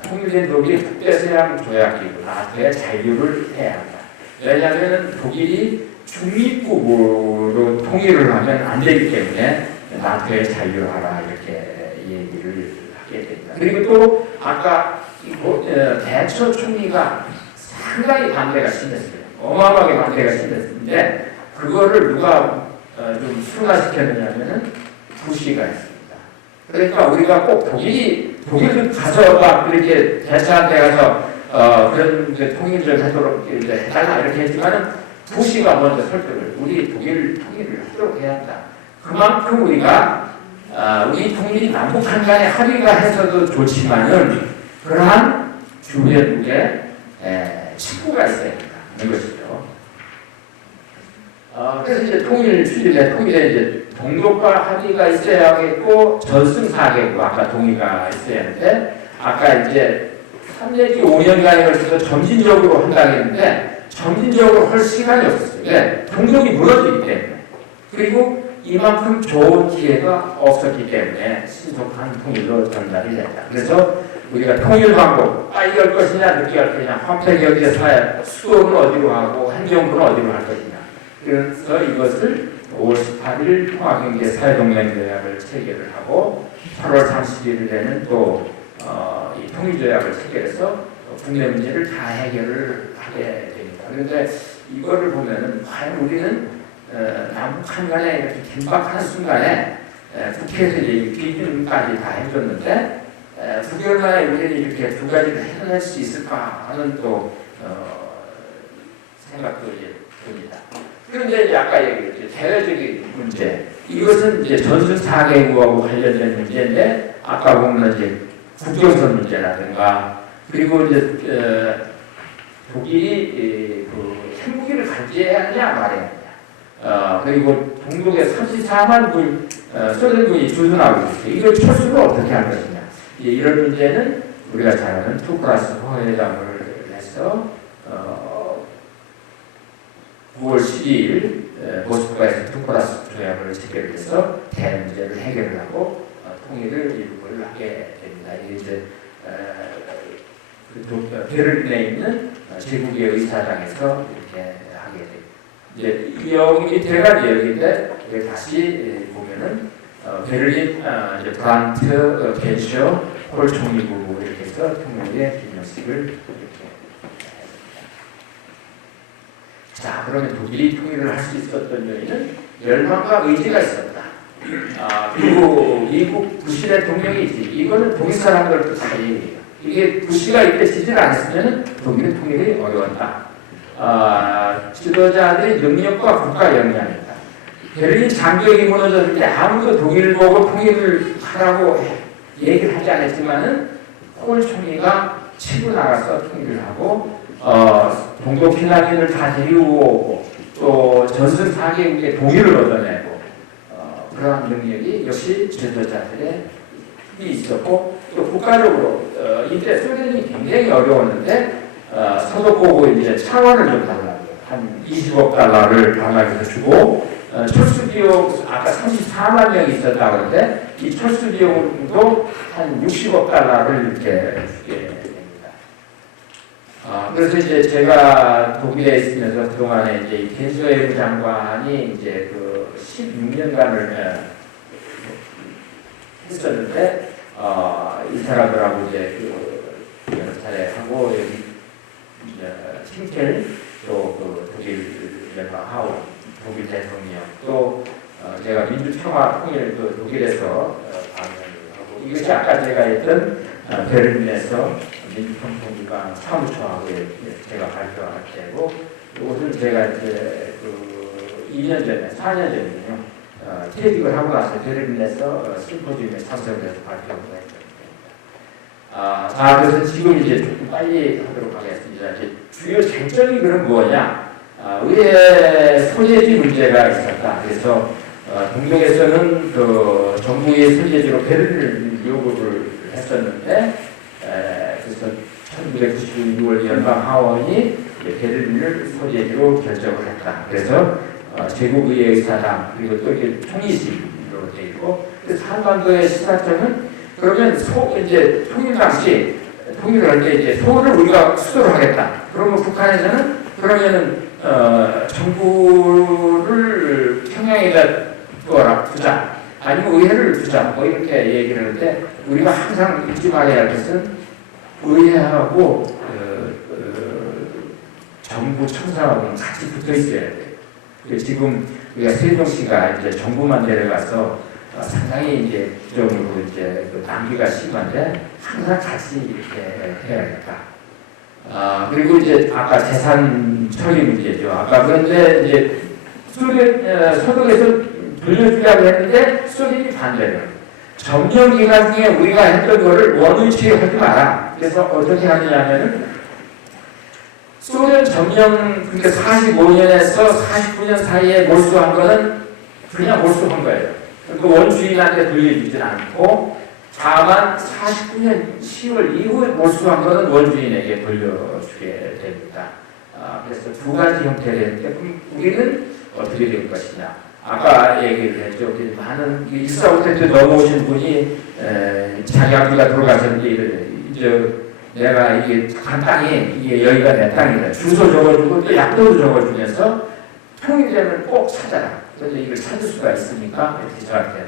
통일된 독일이 국제서양 조약기구 나토의 잔류를 해야 한다. 왜냐하면 독일이 중립국으로 통일을 하면 안 되기 때문에 나토에 잔류하라 이렇게 얘기를 하게 됩니다. 그리고 또 아까 대처 총리가 상당히 반대가 심했어요. 어마어마하게 반대가 심했는데 그거를 누가 좀 순화시켰느냐면은 부시가 했습니다. 그러니까 우리가 꼭 독일을 가서 막 이렇게 대사한테 가서 그런 통일을 하도록 이제 해달라 이렇게 했지만은 부시가 먼저 설득을 우리 통일을 하도록 해야 한다. 그만큼 우리가 우리 통일이 남북한 간에 합의가 해서도 좋지만은 그러한 주변국에 친구가 있어야 된다는 것이죠. 그래서 이제 통일에 이제 동독과 합의가 있어야겠고 전승사하겠고 아까 동의가 있어야 하는데 아까 이제 3 내지 5년간에 걸쳐서 점진적으로 한다고 했는데 점진적으로 할 시간이 없었어요. 왜? 동독이 무너지기 때문에. 그리고 이만큼 좋은 기회가 없었기 때문에 신속한 통일로 전달이 됐다. 그래서 우리가 통일 방법, 빨리 할 것이냐, 늦게 할 것이냐, 화폐 경제 사회, 수도는 어디로 하고, 행정부는 어디로 할 것이냐. 그래서 이것을 5월 18일 통화경제사회동맹조약을 체결을 하고, 8월 31일에는 또 이 통일조약을 체결해서 국내 문제를 다 해결을 하게 됩니다. 그런데 이거를 보면은 과연 우리는 남북한 간에 이렇게 긴박한 순간에 국회에서 이제 비준까지 다 해줬는데 9개월 만에 우리는 이렇게 두 가지를 해낼 수 있을까 하는 또 생각도 이제 듭니다. 그런데 이제 아까 얘기했죠. 대외적인 문제. 이것은 이제 전술 4개국하고 관련된 문제인데 아까 보면 이제 국경선 문제라든가 그리고 이제 독일이 그 핵무기를 감지해야 하냐 말해야 하냐. 그리고 동독에 34만 군 소련군이 주둔하고 있어요. 이걸 철수를 어떻게 할 것이냐. 이런 문제는 우리가 잘 아는 2+4 회담을 해서 9월 12일 모스크바에서 2+4 조약을 체결해서 대문제를 해결을 하고 통일을 이루고를 하게 됩니다. 이게 이제 베를린에 있는 제국의 의사당에서 이렇게 하게 됩니다. 이제 여기 밑에가 여기인데 다시 보면은 베를린 이제 브란트 벤셔 홀 총리부 이렇게 해서 통일의 기념식을 이렇게 자 그러면 독일이 통일을 할 수 있었던 요인은 열망과 의지가 있었다. 그리고 미국 부시의 동맹이지 이거는 독일 사람들도 다 얘기해요. 이게 부시가 이때 지지를 안 했으면 독일의 통일이 어려웠다. 지도자들의 능력과 국가 역량이다. 베를린 장벽이 무너졌을 때 아무도 독일을 보고 통일을 하라고 얘기를 하지 않았지만은 콜 총리가 치고 나가서 통일을 하고 동독 핀란드를 다 데리고 오고 또 전선 4개국의 동의를 얻어내고 그러한 능력이 역시 지도자들의 힘이 있었고 또 국가적으로 이때 소련이 굉장히 어려웠는데 서독보고 이제 차원을 좀 달라고 한 20억 달러를 달라고 주고 철수 비용 아까 34만 명이 있었다고 하는데 이 철수 비용도 한 60억 달러를 이렇게 주게 됩니다. 그래서 이제 제가 독일에 있으면서 그동안에 이제 겐스 외무 장관이 이제 그 16년간을 했었는데 이 사람들하고 이제 그 여러 차례 하고 여기 팅켈 또 독일 연방하고 독일 대통령 또 제가 민주평화 통일 독일에서 방문을 하고 이것이 아까 제가 했던 베를린에서 민주평통기관 사무처하고 제가 발표할 때고 이것은 제가 이제 그 2년 전에 4년 전이요 퇴직을 하고 나서 베를린에서 심포지움에 참석해서 발표를 했습니다. 그래서 지금 이제 조금 빨리 하도록 하겠습니다. 이제 주요 쟁점이 그럼 뭐냐? 의회 소재지 문제가 있었다. 그래서 동독에서는 그 정부의 소재지로 베를린을 요구를 했었는데 그래서 1996년 연방 하원이 베를린을 소재지로 결정을 했다. 그래서 제국의회 의사당 그리고 또 이렇게 총리실로 되어 있고 그래서 한반도의 시사점은 그러면 이제 통일 당시 통일을 할 때 이제 서울을 우리가 수도로 하겠다. 그러면 북한에서는 그러면은 정부를 평양에다 두자 아니면 의회를 두자 뭐 이렇게 얘기를 하는데 우리가 항상 잊지 말아야 할 것은 의회하고 정부 청사하고는 같이 붙어 있어야 돼요. 지금 우리가 세종시가 이제 정부만 내려가서 상당히 이제 부정으로 이제 그 낭비가 심한데 항상 같이 이렇게 해야겠다. 그리고 이제 아까 재산 처리 문제죠. 아까 그런데 이제 소득에서 돌려주려고 했는데 소득이 반대로 점령 기간 중에 우리가 했던 거를 원위치에 하지 마라. 그래서 어떻게 하느냐면은 소련 점령 그러니까 45년에서 49년 사이에 몰수한 거는 그냥 몰수한 거예요. 그 원주인한테 돌려주지 않고 다만 49년 10월 이후에 몰수한 거는 원주인에게 돌려주게 됩니다. 그래서 두 가지 형태를 했는데 그럼 우리는 어떻게 될 것이냐. 아까 얘기를 했죠. 많은 145세 때 넘어오신 분이 자기 아버지가 돌아가셨는데 내가 이게 한 땅이 이게 여기가 내 땅이다. 주소 적어주고 또 약도도 적어주면서 통일되면 꼭 찾아라. 그래서 이걸 찾을 수가 있으니까 이렇게 저한테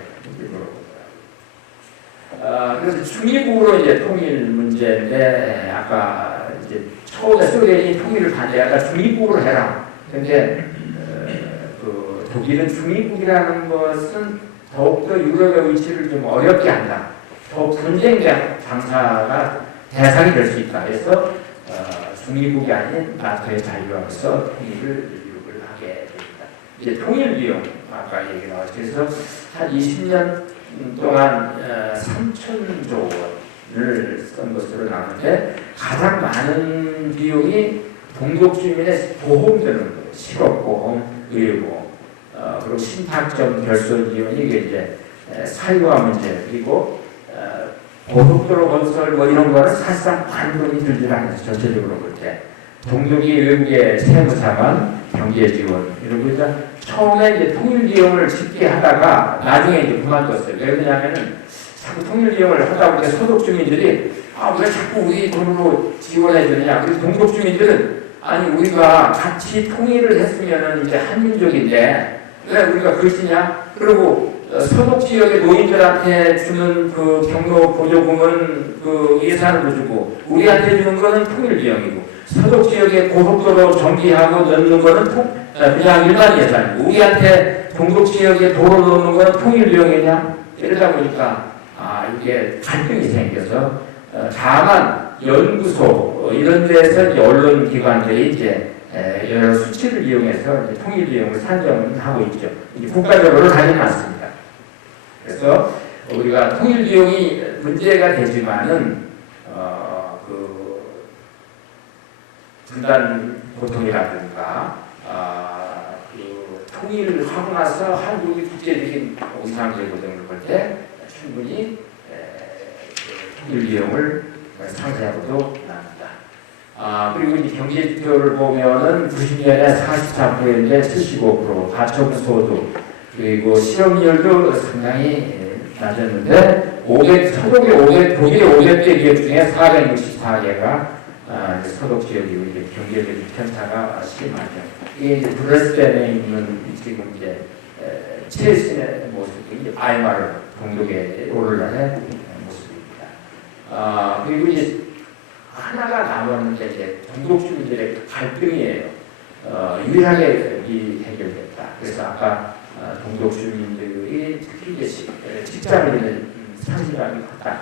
물어보고요. 그래서 중위국으로 이제 통일 문제인데 아까 이제 처음에 소련이 통일을 반대하다 중위국으로 해라. 근데 그 독일은 중위국이라는 것은 더욱더 유럽의 위치를 좀 어렵게 한다. 더 분쟁 장사가 대상이 될 수 있다. 그래서 중위국이 아닌 나토의 자유하고서 통일을 하게 됩니다. 이제 통일 비용 아까 얘기 나왔죠. 그래서 한 20년 동안 3,000조 원을 쓴 것으로 나오는데 가장 많은 비용이 동독 주민의 보험 드는 거예요. 실업보험, 의료보험, 그리고 신탁점 결손 비용이 이제 사유화 문제 그리고 고속도로 건설 뭐 이런 거는 사실상 반 돈이 들지 않아서 전체적으로 볼 때 동독이 외국의 세무사관, 경제지원 이런 거 처음에 이제 통일 비용을 짓게 하다가 나중에 이제 그만뒀어요. 왜 그러냐면은 자꾸 통일 비용을 하다 보니까 소득 주민들이 왜 자꾸 우리 돈으로 지원해 주느냐. 그래서 동독 주민들은 아니 우리가 같이 통일을 했으면은 이제 한민족인데 왜 우리가 그러시냐? 그리고 서독 지역의 노인들한테 주는 그 경로 보조금은 그 예산으로 주고 우리한테 주는 거는 통일 비용이고 서독 지역의 고속도로 정비하고 넣는 거는 그냥 일반 예산이고 우리한테 동독 지역에 도로 넣는 거는 통일 비용이냐 이러다 보니까 이게 갈등이 생겨서 다만 연구소 이런 데서 이제 언론 기관들이 이제 여러 수치를 이용해서 이제 통일 비용을 산정하고 있죠. 국가적으로는 하지는 않습니다. 그래서 우리가 통일 비용이 문제가 되지만은 그 분단 고통이라든가 그 통일을 하고 나서 한국이 국제적인 우상제도 등을 볼 때 충분히 통일 비용을 상쇄하고도 납니다. 그리고 이제 경제 지표를 보면은 90년에 44%인데 75%, 가처분 소득 그리고 실업률도 상당히 낮았는데 독일의 500개 기업 중에 464개가 서독 지역이고 이제 경제적인 편차가 심하죠. 이게 이제 브레스덴에 있는 지금 이제 첼시의 모습이 이제 아이마르 동독의 오늘날의 모습입니다. 그리고 이제 하나가 남았는데 이제 동독 주민들의 갈등이에요. 유일하게 이 해결됐다. 그래서 아까 동독 주민들이 특히 이제 직장을 잃는 상실감이 컸다.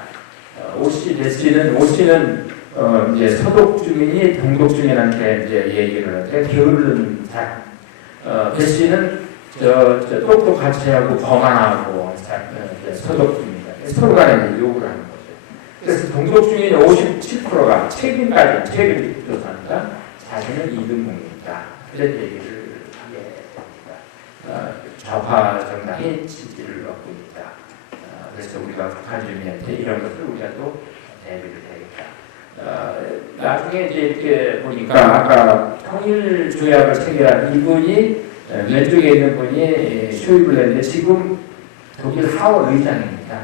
오씨는 이제 서독 주민이 동독 주민한테 이제 얘기를 하는데 게으른 사람. 배씨는 똑똑같이 하고 거만하고 서독 주민이다. 서로 간에 욕을 하는 거죠. 그래서 동독 주민 57%가 책임을 조사한다. 자신은 2등 국민이다. 이런 얘기를 하게 됩니다. 좌파 정당이 지지를 얻고 있다. 그래서 우리가 북한 주민한테 이런 것을 우리가 또 대비를 해야겠다. 나중에 이제 이렇게 보니까 아까 통일 조약을 체결한 이분이 왼쪽에 있는 분이 쇼이블레인데 지금 독일 하원 의장입니다.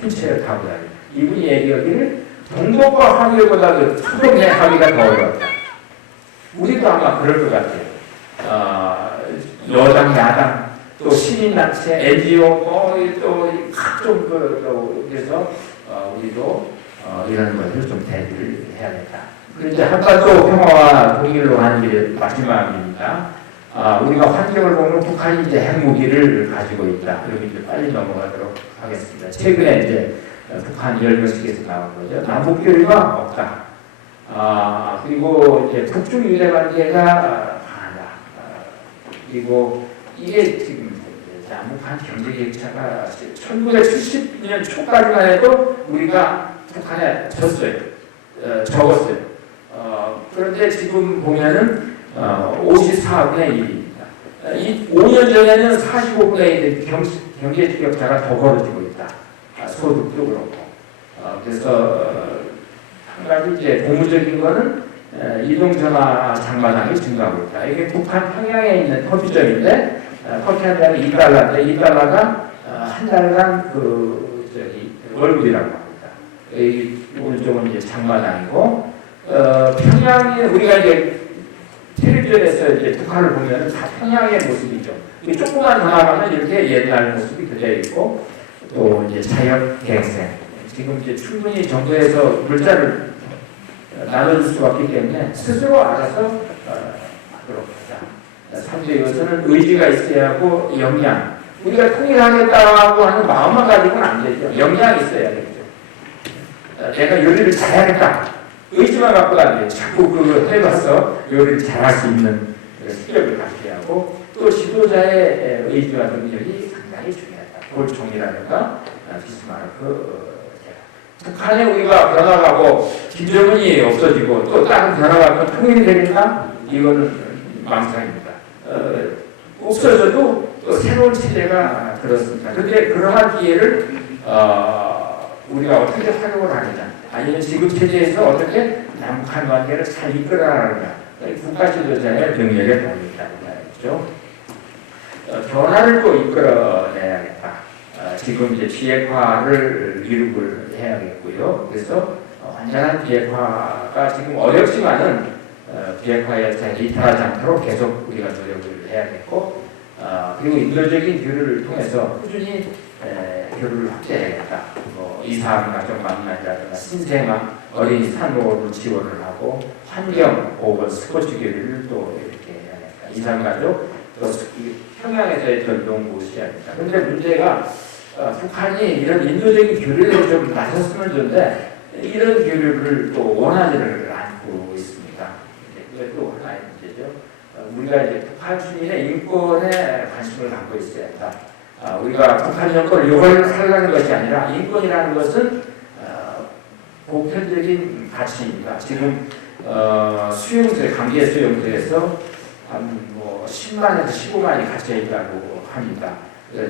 휠체어 타고 다니는 이분이 얘기하기를 동독과 합의보다도 서독 내 합의가 더 어렵다. 우리도 아마 그럴 것 같아요. 여당, 야당, 또 시민단체, NGO, 또 각종 그래서 우리도 이런 것을 좀 대비를 해야겠다. 그리고 이제 한반도 평화와 통일로 하는 게 마지막입니다. 우리가 환경을 보면 북한이 이제 핵무기를 가지고 있다. 이렇게 이제 빨리 넘어가도록 하겠습니다. 최근에 이제 북한 열병식에서 나온 거죠. 남북 교류가 없다. 그리고 이제 북중 유대 관계가 강하다. 그리고 이게 지금 남북한 경제 격차가 1970년 초까지만 해도 우리가 북한에 졌어요. 적었어요. 그런데 지금 보면은 54분의 1입니다. 이 5년 전에는 45분의 1 경제 격차가 더 벌어지고 있다. 소득도 그렇고. 그래서 한 가지 이제 고무적인 거는 이동전화 장마당이 증가하고 있다. 이게 북한 평양에 있는 커피점인데 커피 한 잔이 2달러인데 2달러가 한 달간 월급이라고 합니다. 이 오른쪽은 이제 장마당이고 평양에 우리가 이제 텔레비전에서 이제 북한을 보면 다 평양의 모습이죠. 조금만 더 나가면 이렇게 옛날 모습이 그대로 있고 또 이제 자연갱생. 지금 이제 충분히 정부에서 물자를 나눠줄 수가 없기 때문에 스스로 알아서 하도록 하자. 3대 요소는 의지가 있어야 하고 역량. 우리가 통일하겠다고 하는 마음만 가지고는 안 되죠. 역량이 있어야 되죠. 내가 요리를 잘하겠다. 의지만 갖고는 안 돼요. 자꾸 그걸 해봐서 요리를 잘할 수 있는 실력을 갖게 하고 또 지도자의 의지와 능력이 상당히 중요하다. 골총이라든가 비스마르크. 북한에 우리가 변화가고 김정은이 없어지고 또 다른 변화가 있면 통일이 되겠나? 이거는 망상입니다. 없어져도 또 새로운 시대가 들었습니다. 그런데 그러한 기회를 우리가 어떻게 활용을 하느냐, 아니면 지금 체제에서 어떻게 남북한 관계를 잘 이끌어가느냐, 국가 지도자의 능력에 달려있다는 말이죠. 변화를 또 이끌어내야겠다. 지금 이제 비핵화를 이룩을 해야겠고요. 그래서 완전한 비핵화가 지금 어렵지만은 비핵화에 이탈하지 않도록 계속 우리가 노력을 해야겠고, 그리고 인도적인 교류를 통해서 꾸준히 교류를 확대해야겠다. 이사학 가족 만남이라든가 신생아, 어린이 산후를 지원을 하고 환경, 보건, 스포츠 교류를 또 이렇게 해야겠다. 이사학 가족, 또 평양에서의 전동 무시하겠다. 그런데 문제가 북한이 이런 인도적인 교류를 좀 나섰으면 좋은데 이런 교류를 또 원하지를 않고 있습니다. 이게 또 하나의 문제죠. 우리가 이제 북한 주민의 인권에 관심을 갖고 있어야 한다. 우리가 북한 정권을 요구하려는 것이 아니라 인권이라는 것은 보편적인 가치입니다. 지금 수용소에, 강제 수용소에서 한 10만에서 15만이 갇혀 있다고 합니다.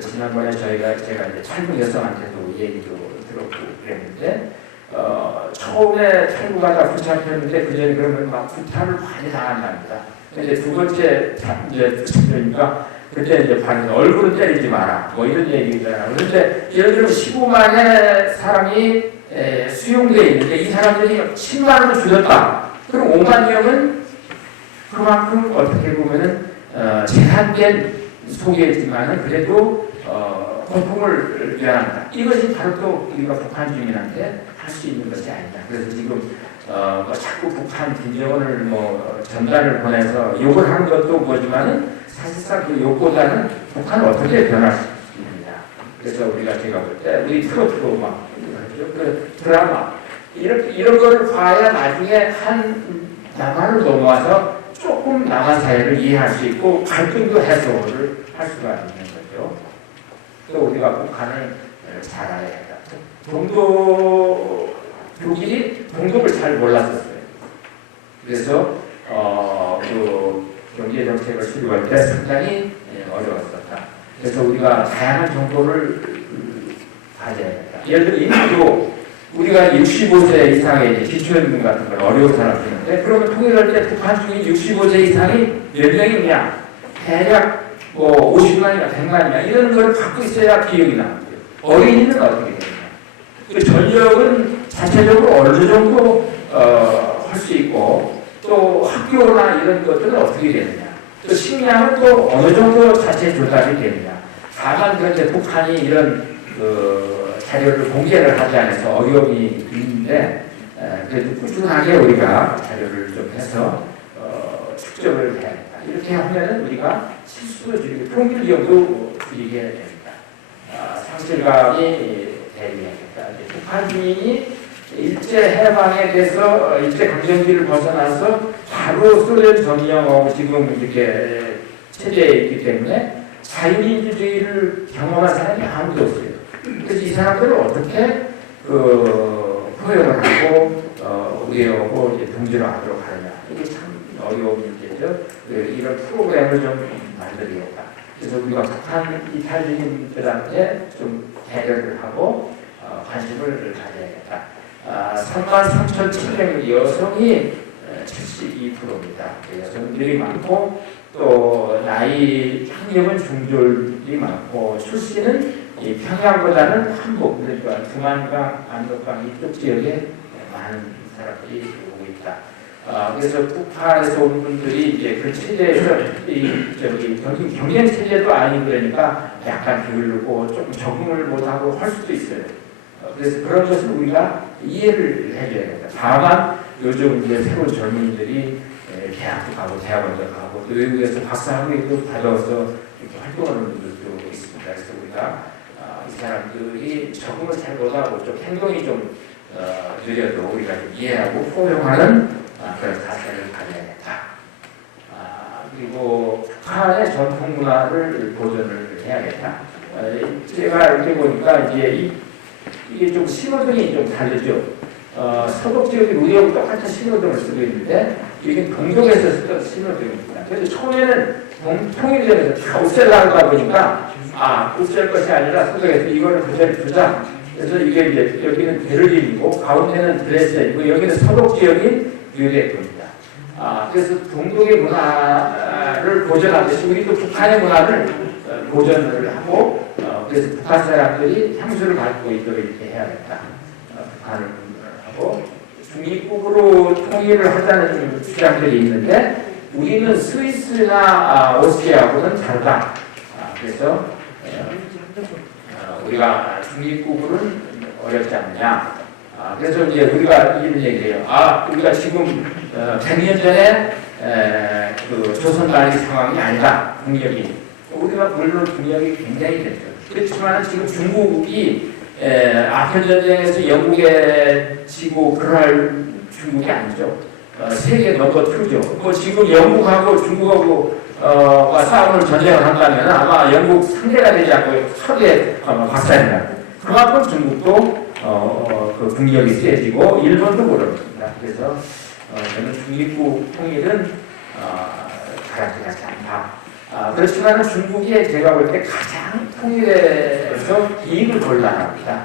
지난번에 제가 이제 탈북 여성한테도 얘기도 들었고 그랬는데 처음에 탈북하다 붙잡혔는데 그 전에 그러면 막 구타를 많이 당한답니다. 근데 두 번째 이제 붙잡히니까 그때 이제 반응 얼굴은 때리지 마라 뭐 이런 얘기잖아요. 그런데 예를 들면 15만의 사람이 수용되어 있는데 이 사람들이 10만 원을 줄였다. 그럼 5만 명은 그만큼 어떻게 보면은 제한된 속에지만은 그래도 고통을 면한다. 이것이 바로 또 우리가 북한 주민한테 할 수 있는 것이 아니다. 그래서 지금 자꾸 북한 김정은을 전단을 보내서 욕을 하는 것도 뭐지만은 사실상 그 욕보다는 북한을 어떻게 변화시키느냐. 그래서 우리가 제가 볼 때 우리 트로트도 막 그 드라마 이런 거를 봐야 나중에 한 남한을 넘어와서 조금 남한 사회를 이해할 수 있고 갈등도 해소를 할 수가 있는 거죠. 또 우리가 북한을 잘 알아야 한다. 동독들이 동독을 잘 몰랐었어요. 그래서 그 경제 정책을 수립할 때 상당히 어려웠었다. 그래서 우리가 다양한 정보를 가져야 된다. 예를 들어 인도 우리가 65세 이상의 기초연금 같은 걸 어려운 사람이 있는데 그러면 통일할 때 북한 중에 65세 이상이 몇 명이냐 대략 50만이나 100만이나 이런 걸 갖고 있어야 기억이 나는데요. 어린이는 어떻게 되느냐. 그 전력은 자체적으로 어느 정도 할 수 있고 또 학교나 이런 것들은 어떻게 되느냐. 또 식량은 또 어느 정도 자체 조달이 되느냐. 다만 그런데 북한이 이런 자료를 공개를 하지 않아서 어려움이 있는데 그래도 꾸준하게 우리가 자료를 좀 해서 축적을 해야겠다. 이렇게 하면은 우리가 실수도 줄이고 통일 위험도 줄이게 됩니다. 상실감이 대비하겠다. 북한이 일제 해방에 대해서 일제 강점기를 벗어나서 바로 소련 점령하고 지금 이렇게 체제에 있기 때문에 자유민주주의를 경험한 사람이 아무도 없어요. 그래서 이 사람들을 어떻게 포용을 하고 우리하고 동질화하도록 하느냐, 이게 참 어려운 문제죠. 이런 프로그램을 좀 만들어야겠다. 그래서 우리가 북한 이탈리아인들한테 좀 배려를 하고 관심을 가져야겠다. 33,700 여성이 72%입니다. 여성들이 많고 또 나이 학력은 중졸이 많고 출신은 평양보다는 한국, 그러니까 두만강, 안덕강 이쪽 지역에 많은 사람들이 오고 있다. 그래서 북한에서 온 분들이 이제 그 체제에서 경쟁 체제도 아니고 그러니까 약간 게으르고 조금 적응을 못하고 할 수도 있어요. 그래서 그런 것을 우리가 이해를 해줘야겠다. 다만 요즘 이제 새로운 젊은이들이 대학도 가고 대학원도 가고 또 외국에서 박사학위도 받아서 이렇게 활동하는 분들도 있습니다. 그래서 우리가 이 사람들이 적응을 잘 못하고 좀 행동이 좀 느려도 우리가 좀 이해하고 포용하는 그런 자세를 가져야겠다. 그리고 북한의 전통 문화를 보존을 해야겠다. 제가 이렇게 보니까 이제 이게 좀 신호등이 좀 다르죠. 서독 지역이 우리하고 똑같은 신호등을 쓰고 있는데 이게 동독에서 쓰던 신호등입니다. 그래서 처음에는 통일되면서 다 없애려고 하다 보니까 없앨 것이 아니라 서독에서 이거를 그대로 두자. 그래서 이게 이제 여기는 베를린이고 가운데는 드레스덴이고 여기는 서독 지역이 유대입니다. 그래서 동독의 문화를 보존하듯이 우리도 북한의 문화를 보존을 하고 그래서 북한 사람들이 향수를 갖고 있도록 이렇게 해야겠다. 북한을 하고 중립국으로 통일을 하자는 주장들이 있는데 우리는 스위스나 오스트리아하고는 다르다. 그래서 우리가 중립국으로는 어렵지 않느냐. 그래서 이제 우리가 이런 얘기해요. 우리가 지금 100년 전에 그 조선 말기 상황이 아니다. 국력이. 우리가 물론 국력이 굉장히 됐죠. 그렇지만 지금 중국이 아편전쟁에서 영국에 지고 그럴 중국이 아니죠. 세계 넘버 2죠. 뭐 지금 영국하고 중국하고 싸움을 전쟁을 한다면 아마 영국 상대가 되지 않고 서로에 박살이다. 그만큼 중국도 그 국력이 세지고 일본도 그렇습니다. 그래서 저는 중립국 통일은 바람직하지 않다. 그렇지만 중국이 제가 볼 때 가장 통일에서 이익을 볼 나라입니다.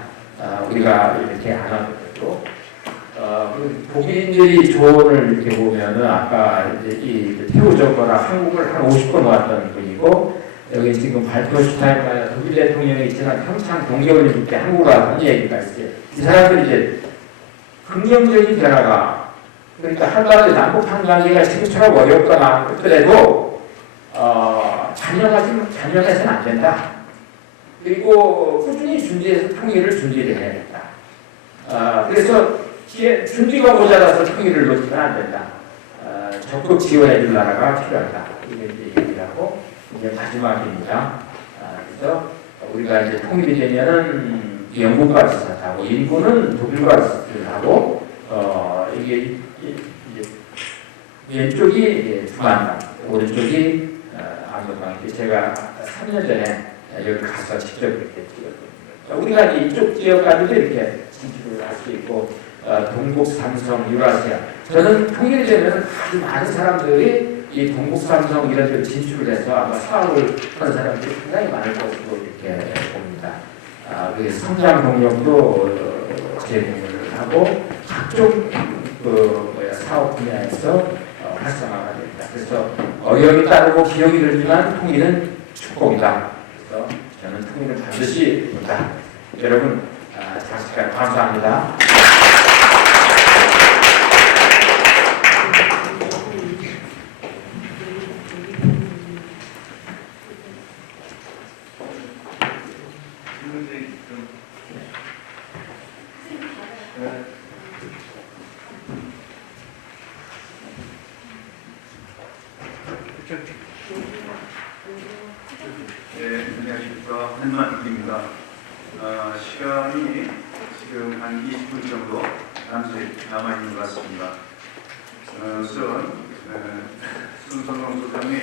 우리가 이렇게 안 하더라도 독일인들이 조언을 이렇게 보면은 아까 이제 이 태우 정거나 한국을 한 50번 왔던 분이고 여기 지금 발토슈타인과 독일 대통령이 있지만 평창 동계올림픽 줄때 한국 와서 한 얘기가 있어요. 이 사람들이 이제 긍정적인 변화가 그러니까 한반도 남북 한관계가 지금처럼 어렵거나 그더라도 잔연해서는 안 된다. 그리고 꾸준히 준비해서 통일을 준비를 해야겠다. 그래서 준비가 모자라서 통일을 놓치면 안 된다. 적극 지원해 줄 나라가 필요하다. 이게 이제 얘기를 하고 이제 마지막입니다. 그래서 우리가 이제 통일이 되면은 영국과 비슷하고 인구는 독일과 비슷하고 이게 이제 왼쪽이 두만강, 오른쪽이 안동강인데 제가 3년 전에 여기 가서 직접 이렇게 찍었거든요. 우리가 이쪽 지역까지도 이렇게 진출을 할 수 있고 동북, 삼성, 유라시아. 저는 통일이 되면 아주 많은 사람들이 이 동북, 삼성 이런 데로 진출을 해서 아마 사업을 하는 사람들이 상당히 많을 것으로 이렇게 봅니다. 그래서 성장 동력도 제공을 하고 각종 사업 분야에서 활성화가 됩니다. 그래서 어려움이 따르고 기억이 들지만 통일은 축복이다. 그래서 저는 통일을 반드시 본다. 여러분 장시간 감사합니다. 좀 안녕하십니까. 한만입니다. 시간이 지금 한 20분 정도 남아있는 것 같습니다. 우선 손성long 소장님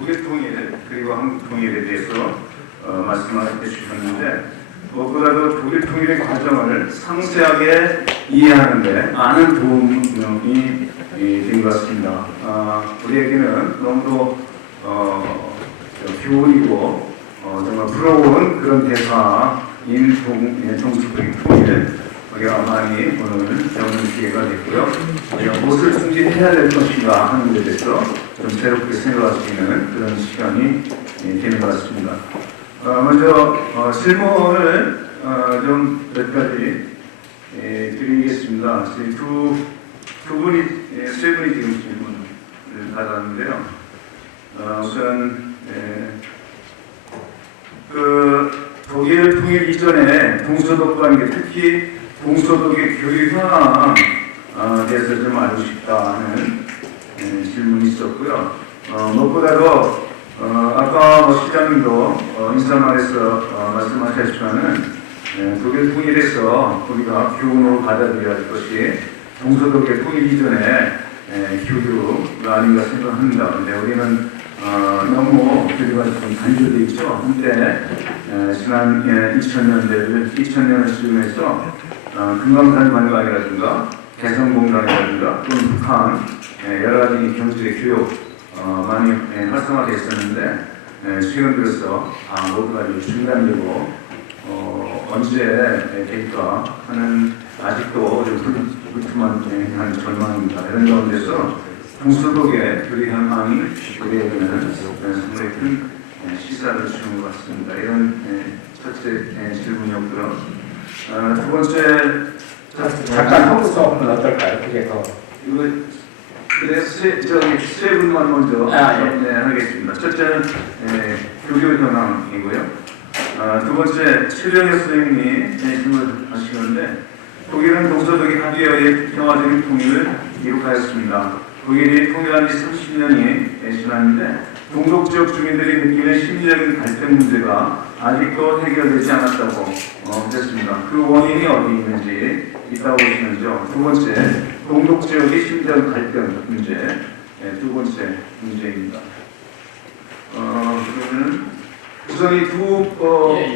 북의 통일 그리고 한국 통일에 대해서 말씀을 해주셨는데 무엇보다도 독일 통일의 과정을 상세하게 이해하는데 많은 도움이 된 것 같습니다. 우리에게는 너무도 교훈이고 정말 부러운 그런 대사인 동북의 통일 우리가 많이 오늘 배우는 기회가 됐고요. 우리가 무엇을 승진해야 될 것인가 하는 데 대해서 좀 새롭게 생각할 수 있는 그런 시간이 되는 것 같습니다. 먼저 질문을 좀 몇 가지 드리겠습니다. 세 분이 지금 질문을 받았는데요. 우선 그 독일 통일 이전에 동서독과는 게 특히 동서독의 교류 현황에 대해서 좀 알고 싶다 하는 질문이 있었고요. 무엇보다도 아까 시장님도 인사말에서 말씀하셨지만은 독일 통일에서 우리가 교훈으로 받아들여야 할 것이 동서독의 통일 이전에 교류가 아닌가 생각합니다. 그런데 우리는 너무 교류가 좀 단절되어 있죠. 한때 지난 2000년을 시점해서 금강산 관광이라든가 개성공단이라든가 또는 북한 여러 가지 경제 교육 많이 활성화됐었는데 최근 들어서 모두가 중단되고 언제 될까 하는 아직도 좀 불투명한 전망입니다. 이런 가운데서 동서독의 교류 현황이 우리에게는 상당히 큰 시사를 주는 것 같습니다. 이런 첫째 질문이었고요. 두 번째 잠깐 하고서 어떨까요? 그게 더 이거 그래서 세 분만 먼저 하겠습니다. 첫째는 교류 현황이고요. 두 번째 최정혁 선생님이 질문하시는데 독일은 동서독이 합의하에 평화적인 통일을 이룩하였습니다. 독일이 통일한 지 30년이 지났는데 동독 지역 주민들이 느끼는 심리적인 갈등 문제가 아직도 해결되지 않았다고 했습니다. 그 원인이 어디 있는지 있다고 보시면서 두 번째 동독 지역의 심리적 갈등 문제 두 번째 문제입니다. 그러면 우선 이 두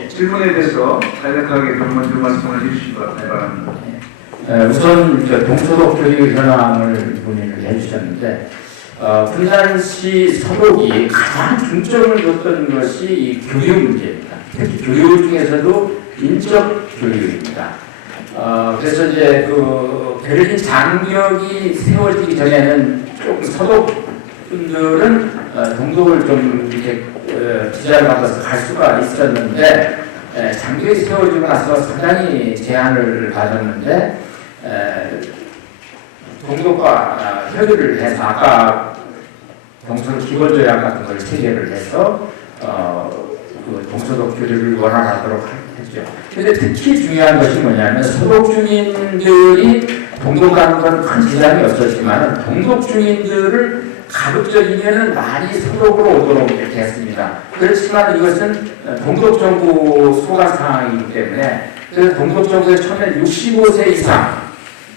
질문에 대해서 간략하게 먼저 말씀을 해주시기 바랍니다. 우선 동서독 교류 현황을 문의를 해주셨는데 분단시 서독이 가장 중점을 뒀던 것이 이 교류 문제입니다. 특히 교류 중에서도 인적 교류입니다. 그래서 이제 그 베를린 장벽이 세워지기 전에는 조금 서독 분들은 동독을 좀 이렇게 비자를 받아서 갈 수가 있었는데 장벽이 세워지고 나서 상당히 제한을 받았는데 동독과 협의를 해서 아까 동서독 기본조약 같은 걸 체결을 해서 그 동서독 교류를 원활하도록 했죠. 그런데 특히 중요한 것이 뭐냐면 서독 주민들이 동독 가는 건 큰 지장이 없었지만 동독 주민들을 가급적이면 많이 서독으로 오도록 이렇게 했습니다. 그렇지만 이것은 동독 정부 소관 사항이기 때문에 그래서 동독 정부에 처음에 65세 이상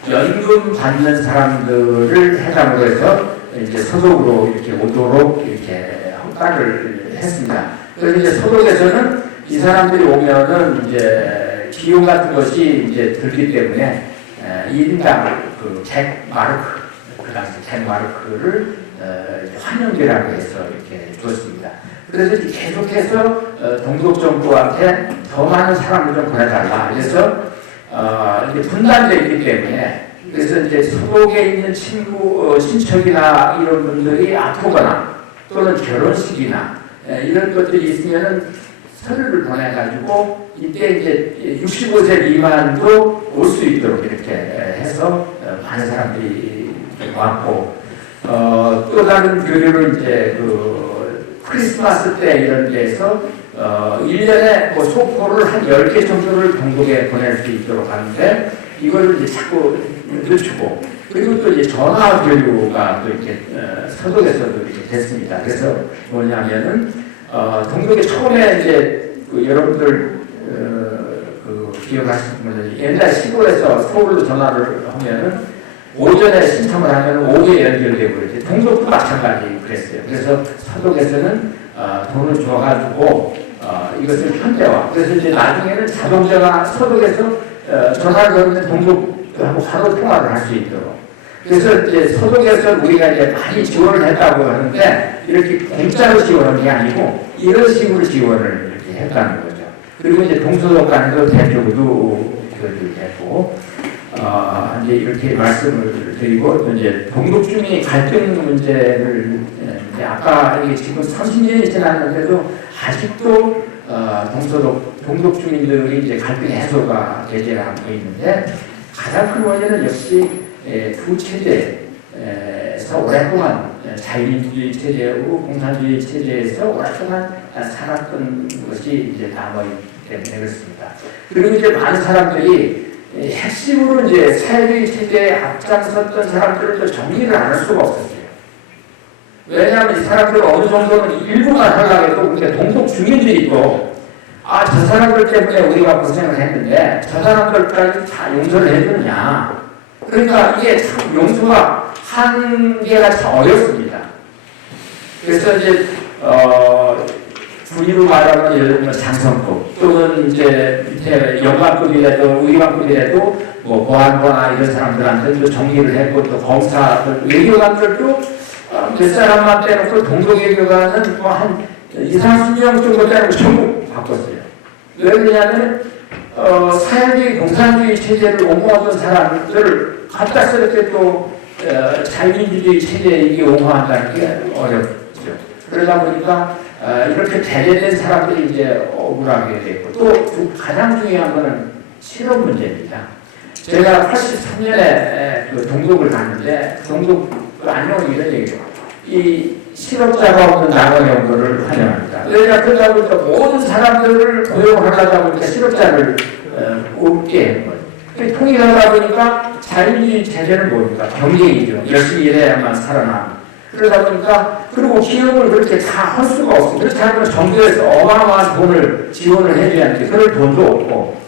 연금 받는 사람들을 해당으로 해서 이제 서독으로 이렇게 오도록 이렇게 허가를 했습니다. 그래서 이제 서독에서는 이 사람들이 오면은 이제 비용 같은 것이 이제 들기 때문에 1인당 그 100마르크, 그 당시 100마르크를 환영비라고 해서 이렇게 줬습니다. 그래서 계속해서 동독 정부한테 더 많은 사람을 좀 보내달라. 그래서 이제 분단되어 있기 때문에 그래서 이제 서독에 있는 친구, 친척이나 이런 분들이 아프거나 또는 결혼식이나 이런 것들이 있으면은 서류를 보내가지고 이때 이제 65세 미만도 올 수 있도록 이렇게 해서 많은 사람들이 왔고 또 다른 교류를 이제 그 크리스마스 때 이런 데서 1년에 뭐 소포를 한 10개 정도를 동독에 보낼 수 있도록 하는데 이거를 이제 자꾸 늦추고 그리고 또 이제 전화 교류가 또 이렇게 서독에서도 이렇게 됐습니다. 그래서 뭐냐면은 동독에 처음에 이제 그 여러분들 그 기억하시는 옛날 시골에서 서울로 전화를 하면은 오전에 신청을 하면 오후에 연결되고 이제 동독도 마찬가지 그랬어요. 그래서 서독에서는 돈을 줘가지고 이것을 현대화. 그래서 이제 나중에는 자동차가 서독에서 전화를 걸면 동독하고 바로 통화를 할 수 있도록. 그래서 이제 서독에서 우리가 이제 많이 지원을 했다고 하는데 이렇게 공짜로 지원한 게 아니고 이런 식으로 지원을 이렇게 했다는 거죠. 그리고 이제 동서독 간에도 대표도 됐고 이제 이렇게 말씀을 드리고 또 이제 동독 주민의 갈등 문제를 이제 아까 이게 지금 30년이 지났는데도 아직도 동독 주민들이 이제 갈등 해소가 되지 않고 있는데 가장 큰 원인은 역시 두 체제에서 오랫동안 자유민주주의 체제하고 공산주의 체제에서 오랫동안 살았던 것이 이제 남아있기 때문에 그렇습니다. 그리고 이제 많은 사람들이 핵심으로 이제 사회주의 체제에 앞장섰던 사람들을 또 정리를 안 할 수가 없었어요. 왜냐하면 이 사람들은 어느 정도는 일부만 하려고 해도 우리가 동독 주민들이 또 저 사람들 때문에 우리가 고생을 했는데 저 사람들까지 다 용서를 해주느냐. 그러니까 이게 참 용서가 한계가 참 어렵습니다. 그래서 이제 분위로 말하면 예를 들면 장성급 또는 이제 밑에 영관급이라도 의관급이라도 뭐 보안부나 이런 사람들한테 정리를 했고 또 검사들 외교관들도 몇 사람만 떼놓고 동독외교관은 뭐 한 20-30명 정도 떼놓고 전부 바꿨어요. 왜 그러냐면 사회주의 공산주의 체제를 옹호하던 사람들을 갑작스럽게 또 자유민주주의 체제에 옹호한다는 게 어렵죠. 그러다 보니까 이렇게 배제된 사람들이 이제 억울하게 됐고 또 가장 중요한 거는 실업 문제입니다. 제가 83년에 그 동독을 갔는데 동독 안녕 이런 얘기예요. 이 실업자가 없는 낙원 연구를 환영합니다. 왜냐 그러다 보니까 모든 사람들을 고용하려다 보니까 실업자를 없게 하는 거예요. 통일하다 보니까 자유주의 체제는 뭡니까? 경쟁이죠. 열심히 일해야만 살아남는. 그러다 보니까 그리고 기업을 그렇게 다 할 수가 없어요. 그렇지 않으면 정부에서 어마어마한 돈을 지원을 해줘야 하는데 그럴 돈도 없고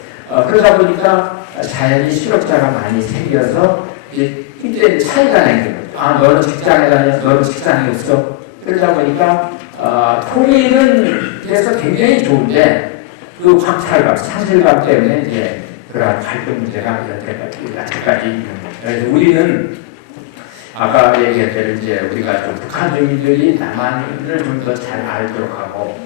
그러다 보니까 자연히 실업자가 많이 생겨서 이제 차이가 나는 거예요. 너는 직장에 다녀, 너는 직장에 없어. 그러다 보니까 통일은 그래서 굉장히 좋은데 그 광탈감, 상실감 때문에 이제 그런 갈등 문제가 여태까지 있는 거예요. 그래서 우리는 아까 얘기한 대로 이제 우리가 좀 북한 주민들이 남한을 좀 더 잘 알도록 하고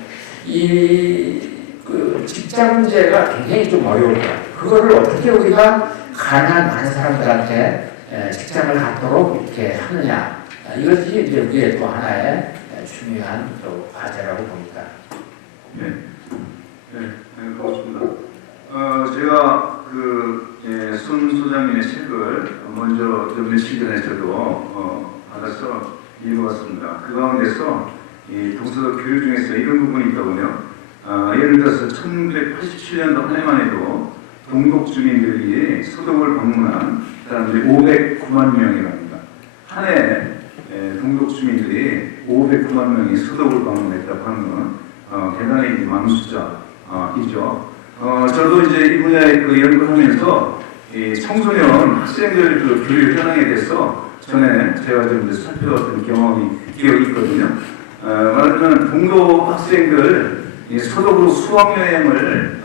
그 직장 문제가 굉장히 좀 어려울 것 같아요. 그거를 어떻게 우리가 가난한 많은 사람들한테 직장을 갖도록 이렇게 하느냐. 이것이 이제 우리의 또 하나의 중요한 또 과제라고 봅니다. 고맙습니다. 제가 손 소장님의 책을 먼저 좀 며칠 전에 저도 받아서 읽어봤습니다. 그 가운데서 이 동서독 교육 중에서 이런 부분이 있더군요. 예를 들어서 1987년도 한 해만 해도 동독 주민들이 서독을 방문한 사람들이 509만 명이랍니다. 한 해에 동독 주민들이 509만 명이 서독을 방문했다고 하는 건 대단히 많은 숫자이죠. 저도 이제 이 분야에 연구하면서 이 청소년 학생들 교육 현황에 대해서 전에 제가 좀 살펴봤던 기억이 있거든요. 말하자면 동독 학생들 서독으로 수학여행을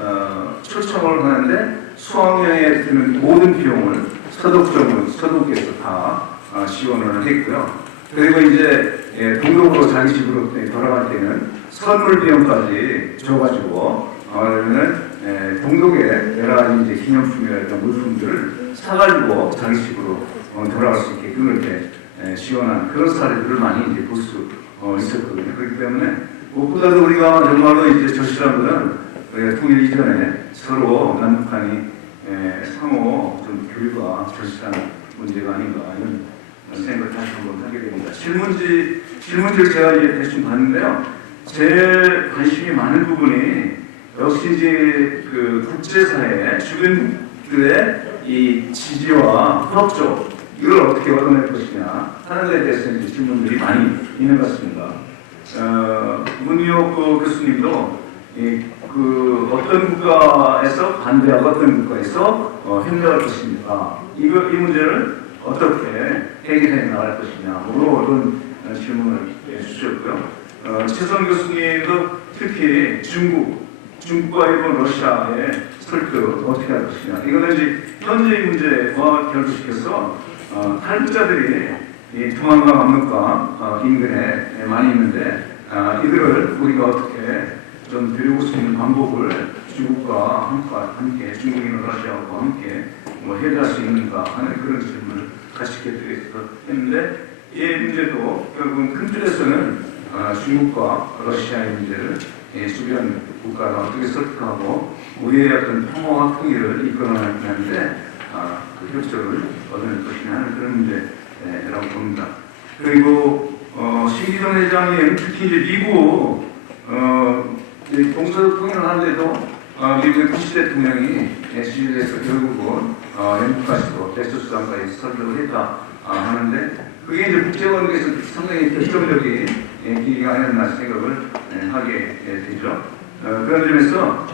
초청을 하는데 수학여행에 드는 모든 비용을 서독에서 다 지원을 했고요. 그리고 이제 동독으로 자기 집으로 돌아갈 때는 선물 비용까지 줘가지고 그러면 동독에 여러 가지 이제 기념품이나 물품들을 사가지고 자기 집으로 돌아갈 수 있게 그렇게 지원한 그런 사례들을 많이 이제 볼 수 있었거든요. 그렇기 때문에 무엇보다도 우리가 정말로 이제 절실한 통일 이전에 서로 남북한이 상호 좀 교류가 절실한 문제가 아닌가 이런 생각을 다시 한번 하게 됩니다. 질문지를 제가 이제 대충 봤는데요. 제일 관심이 많은 부분이 역시 이제 그 국제사회 주변들의 이 지지와 협조 이걸 어떻게 얻어낼 것이냐 하는 데 대해서 이제 질문들이 많이 있는 것 같습니다. 문희옥 교수님도 그 어떤 국가에서 반대하고 어떤 국가에서 협력할 것입니까? 이 문제를 어떻게 해결해 나갈 것이냐로 어떤 질문을 주셨고요. 최선 교수님도 특히 중국과 일본, 러시아의 설득 어떻게 할 것이냐. 이거는 이제 현재의 문제와 결부시켜서 탈북자들이 이 동안과 남북과 인근에 많이 있는데 이들을 우리가 어떻게 좀 데려올 수 있는 방법을 중국과 함께 중국이나 러시아와 함께 해결할 수 있는가 하는 그런 질문을 같이 했는데 이 문제도 결국은 큰 틀에서는 중국과 러시아의 문제를 주변 국가가 어떻게 설득하고 우리의 어떤 평화와 통일을 이끌어내는데 그 협조를 얻어낼 것이냐 하는 그런 문제라고 봅니다. 그리고 신기정 회장님 특히 이제 미국 동서독 통일을 하는데도 미국의 부시 대통령이 지지해서 결국은 연구까지도 대수수단까지 설득을 했다 하는데 그게 이제 국제관계에서 상당히 결정적인 기기가 아니었나 생각을 하게 되죠. 그런 점에서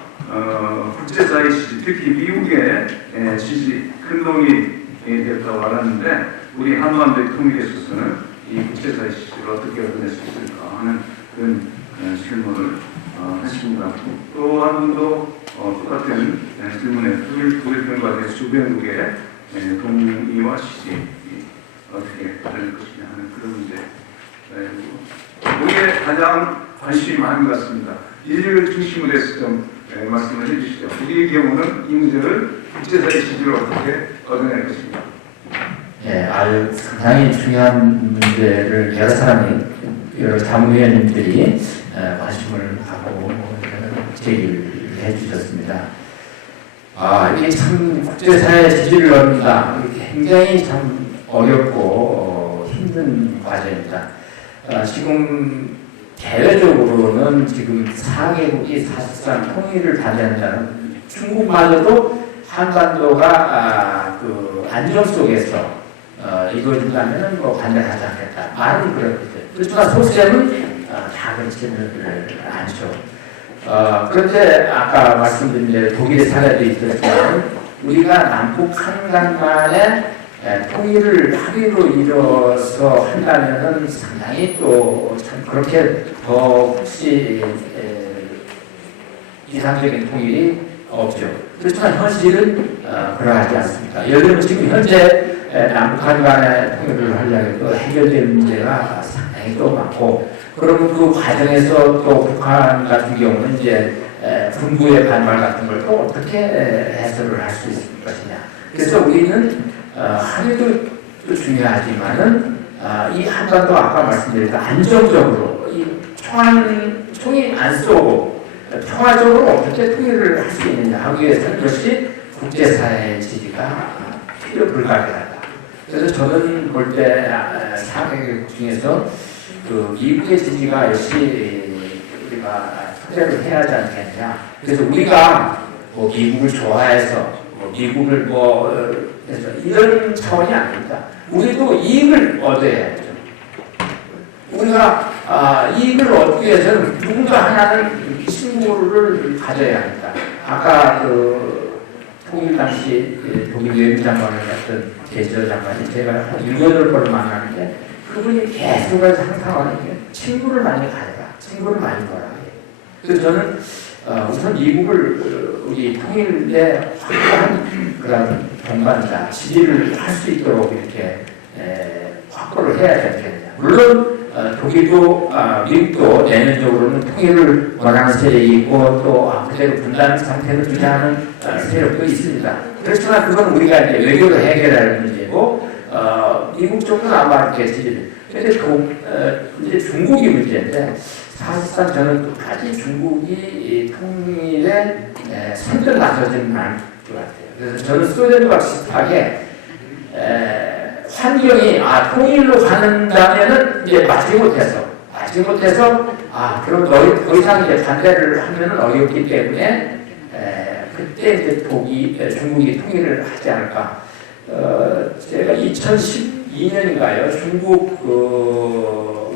국제사회 지지, 특히 미국의 지지 큰 도움이 되었다고 알았는데 우리 한반도의 통일에 있어서는 이 국제사회 지지를 어떻게 얻어낼 수 있을까 하는 그런 질문을 했습니다. 또 한 분도 똑같은 질문에 독일편과 대해서 주변국의 동의와 지지 어떻게 다를 것이냐 하는 그런 문제. 우리의 가장 관심이 많은 것 같습니다. 이를 중심으로 해서 좀 말씀을 해주시죠. 우리의 경우는 이 문제를 국제사회 지지를 어떻게 얻어낼 것인가. 예, 아주 상당히 중요한 문제를 여러 사무위원님들이 관심을 갖고 제기해 주셨습니다. 이게 참 국제사회 지지를 얻는다. 굉장히 참 어렵고 힘든 과제입니다. 지금 대외적으로는 지금 4개국이 사실상 통일을 반대한다는 중국마저도 한반도가 그 안정 속에서 이루어진다면 반대하지 않겠다. 말은 그렇거든요. 그렇지만 속셈은 다 그렇지는 않죠. 그런데 아까 말씀드린 대로 독일의 사례도 있었지만 우리가 남북 한강만의 통일을 합의로 이뤄서 한다면 상당히 또 참 그렇게 더 혹시 이상적인 통일이 없죠. 그렇지만 현실은 그러하지 않습니다. 예를 들면 지금 현재 남북한 간의 통일을 하려고 해결될 문제가 상당히 또 많고 그러면 그 과정에서 또 북한 같은 경우는 이제 군부의 반발 같은 걸 또 어떻게 해소를 할 수 있을 것이냐. 그래서 우리는 합의도 중요하지만은 이 한반도 아까 말씀드린 안정적으로 이 총이 안 쏘고 평화적으로 어떻게 통일을 할 수 있느냐 하기 위해서는 역시 국제사회의 지지가 필요 불가피하다. 그래서 저는 볼 때 사개국 중에서 그 미국의 지지가 역시 우리가 투자를 해야 하지 않겠냐. 그래서 우리가 뭐 미국을 좋아해서 미국을 그래서 이런 차원이 아닙니다. 우리도 이익을 얻어야죠. 우리가 이익을 얻기 위해서는 누군가 하나는 친구를 가져야 합니다. 아까 그 통일 당시 독일 외무장관을 했던 게저 장관이 제가 한 6-8번을 만나는데 그분이 계속 항상 하는 게 친구를 많이 가져라. 친구를 많이 벌라. 그래서 저는 우선 미국을 우리 통일에 확고한 그런 동반자, 지지를 할 수 있도록 이렇게 확보를 해야 되겠냐. 물론 독일도 미국도 내면적으로는 통일을 원하는 세력이 있고 또 그대로 분단 상태를 유지하는 세력도 있습니다. 그렇지만 그건 우리가 이제 외교로 해결할 문제고 미국 쪽은 아마 이렇게 지지를. 그런데 이제 중국이 문제인데 사실상 저는 끝까지 중국이 통일에 선뜻 나서지는 않을 것 같아요. 그래서 저는 소련과 비슷하게 환경이 통일로 가는다면은 이제 맞지 못해서 그럼 더 이상 이제 반대를 하면 어렵기 때문에 그때 이제 중국이 통일을 하지 않을까. 제가 2012년인가요? 중국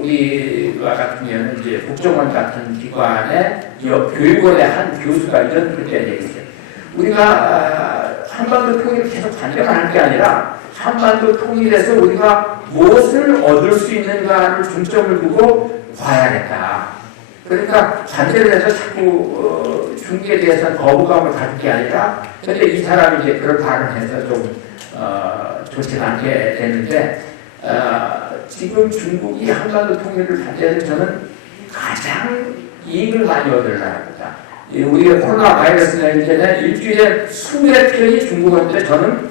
우리와 같은 경우는 이제 국정원 같은 기관의 교육원의 한 교수가 이런 그때 얘기했어요. 우리가 한반도 통일을 계속 반대만 할 게 아니라 한반도 통일에서 우리가 무엇을 얻을 수 있는가를 중점을 두고 봐야겠다. 그러니까 반대를 해서 자꾸 중국에 대해서는 거부감을 가질 게 아니라, 근데 이 사람이 이제 그런 발언을 해서 좀 좋지 않게 됐는데, 지금 중국이 한반도 통일을 반대해서 저는 가장 이익을 많이 얻으려고 합니다. 우리가 코로나 바이러스가 이제는 일주일에 수백 편이 중국어인데 저는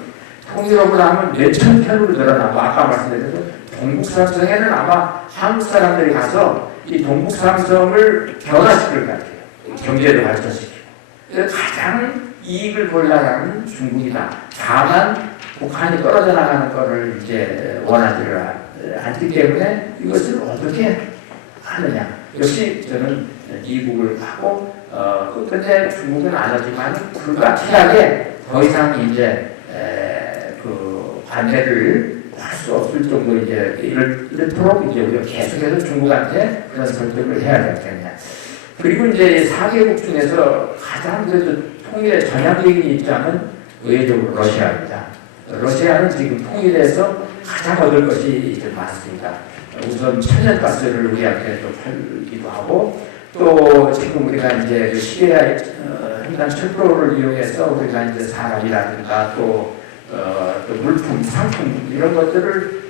통일업을 하면 몇천 편으로 늘어나고, 아까 말씀드린 대로 동북삼성에는 아마 한국 사람들이 가서 이 동북삼성을 변화시킬 것 같아요. 경제를 발전시키고. 그래서 가장 이익을 보려는 중국이다. 다만 북한이 떨어져 나가는 것을 이제 원하지를 않기 때문에 이것을 어떻게 하느냐. 역시 저는 미국을 하고, 근데 중국은 안 하지만 불가피하게 더 이상 이제 그 반대를 할 수 없을 정도 이제 이렇도록 이제 우리가 계속해서 중국한테 그런 설득을 해야 되겠냐. 그리고 이제 4개국 중에서 가장 그래도 통일의 전향적인 입장은 의외적으로 러시아입니다. 러시아는 지금 통일에서 가장 얻을 것이 이제 많습니다. 우선 천연가스를 우리한테 또 팔기도 하고, 또 지금 우리가 이제 시리아 횡단 철도를 이용해서 우리가 이제 사람이라든가 또 물품, 상품 이런 것들을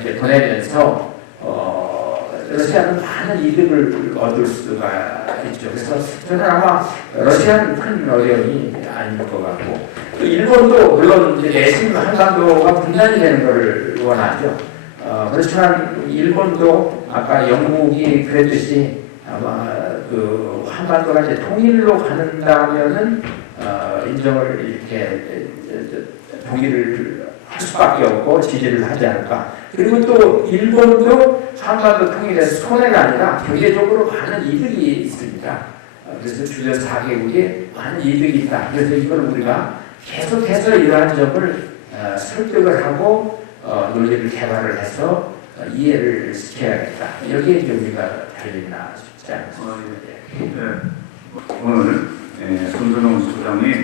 이제 보내면서 러시아는 많은 이득을 얻을 수가 있죠. 그래서 저는 아마 러시아는 큰 어려움이 아닐 것 같고, 또 일본도 물론 이제 내심 한반도가 분단이 되는 것을 원하죠. 그렇지만 일본도 아까 영국이 그랬듯이 아마 그 한반도가 이제 통일로 가는다면은 인정을 이렇게 동의를 할 수밖에 없고 지지를 하지 않을까. 그리고 또 일본도 한반도 통일에서 손해가 아니라 경제적으로 많은 이득이 있습니다. 그래서 주변 4개국에 많은 이득이 있다. 그래서 이걸 우리가 계속해서 이러한 점을 설득을 하고 논리를 개발을 해서 이해를 시켜야겠다. 여기에 이제 우리가 달리나 싶지 않습니다. 오늘 손선홍 소장이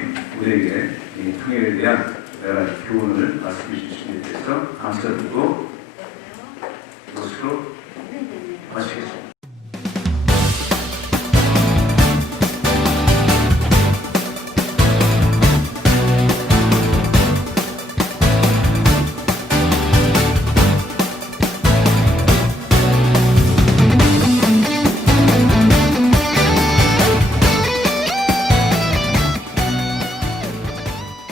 우리에게 이 통일에 대한 여러 가지 교훈을 말씀해 주신 데 대해서 감사드리고 이것으로 마치겠습니다.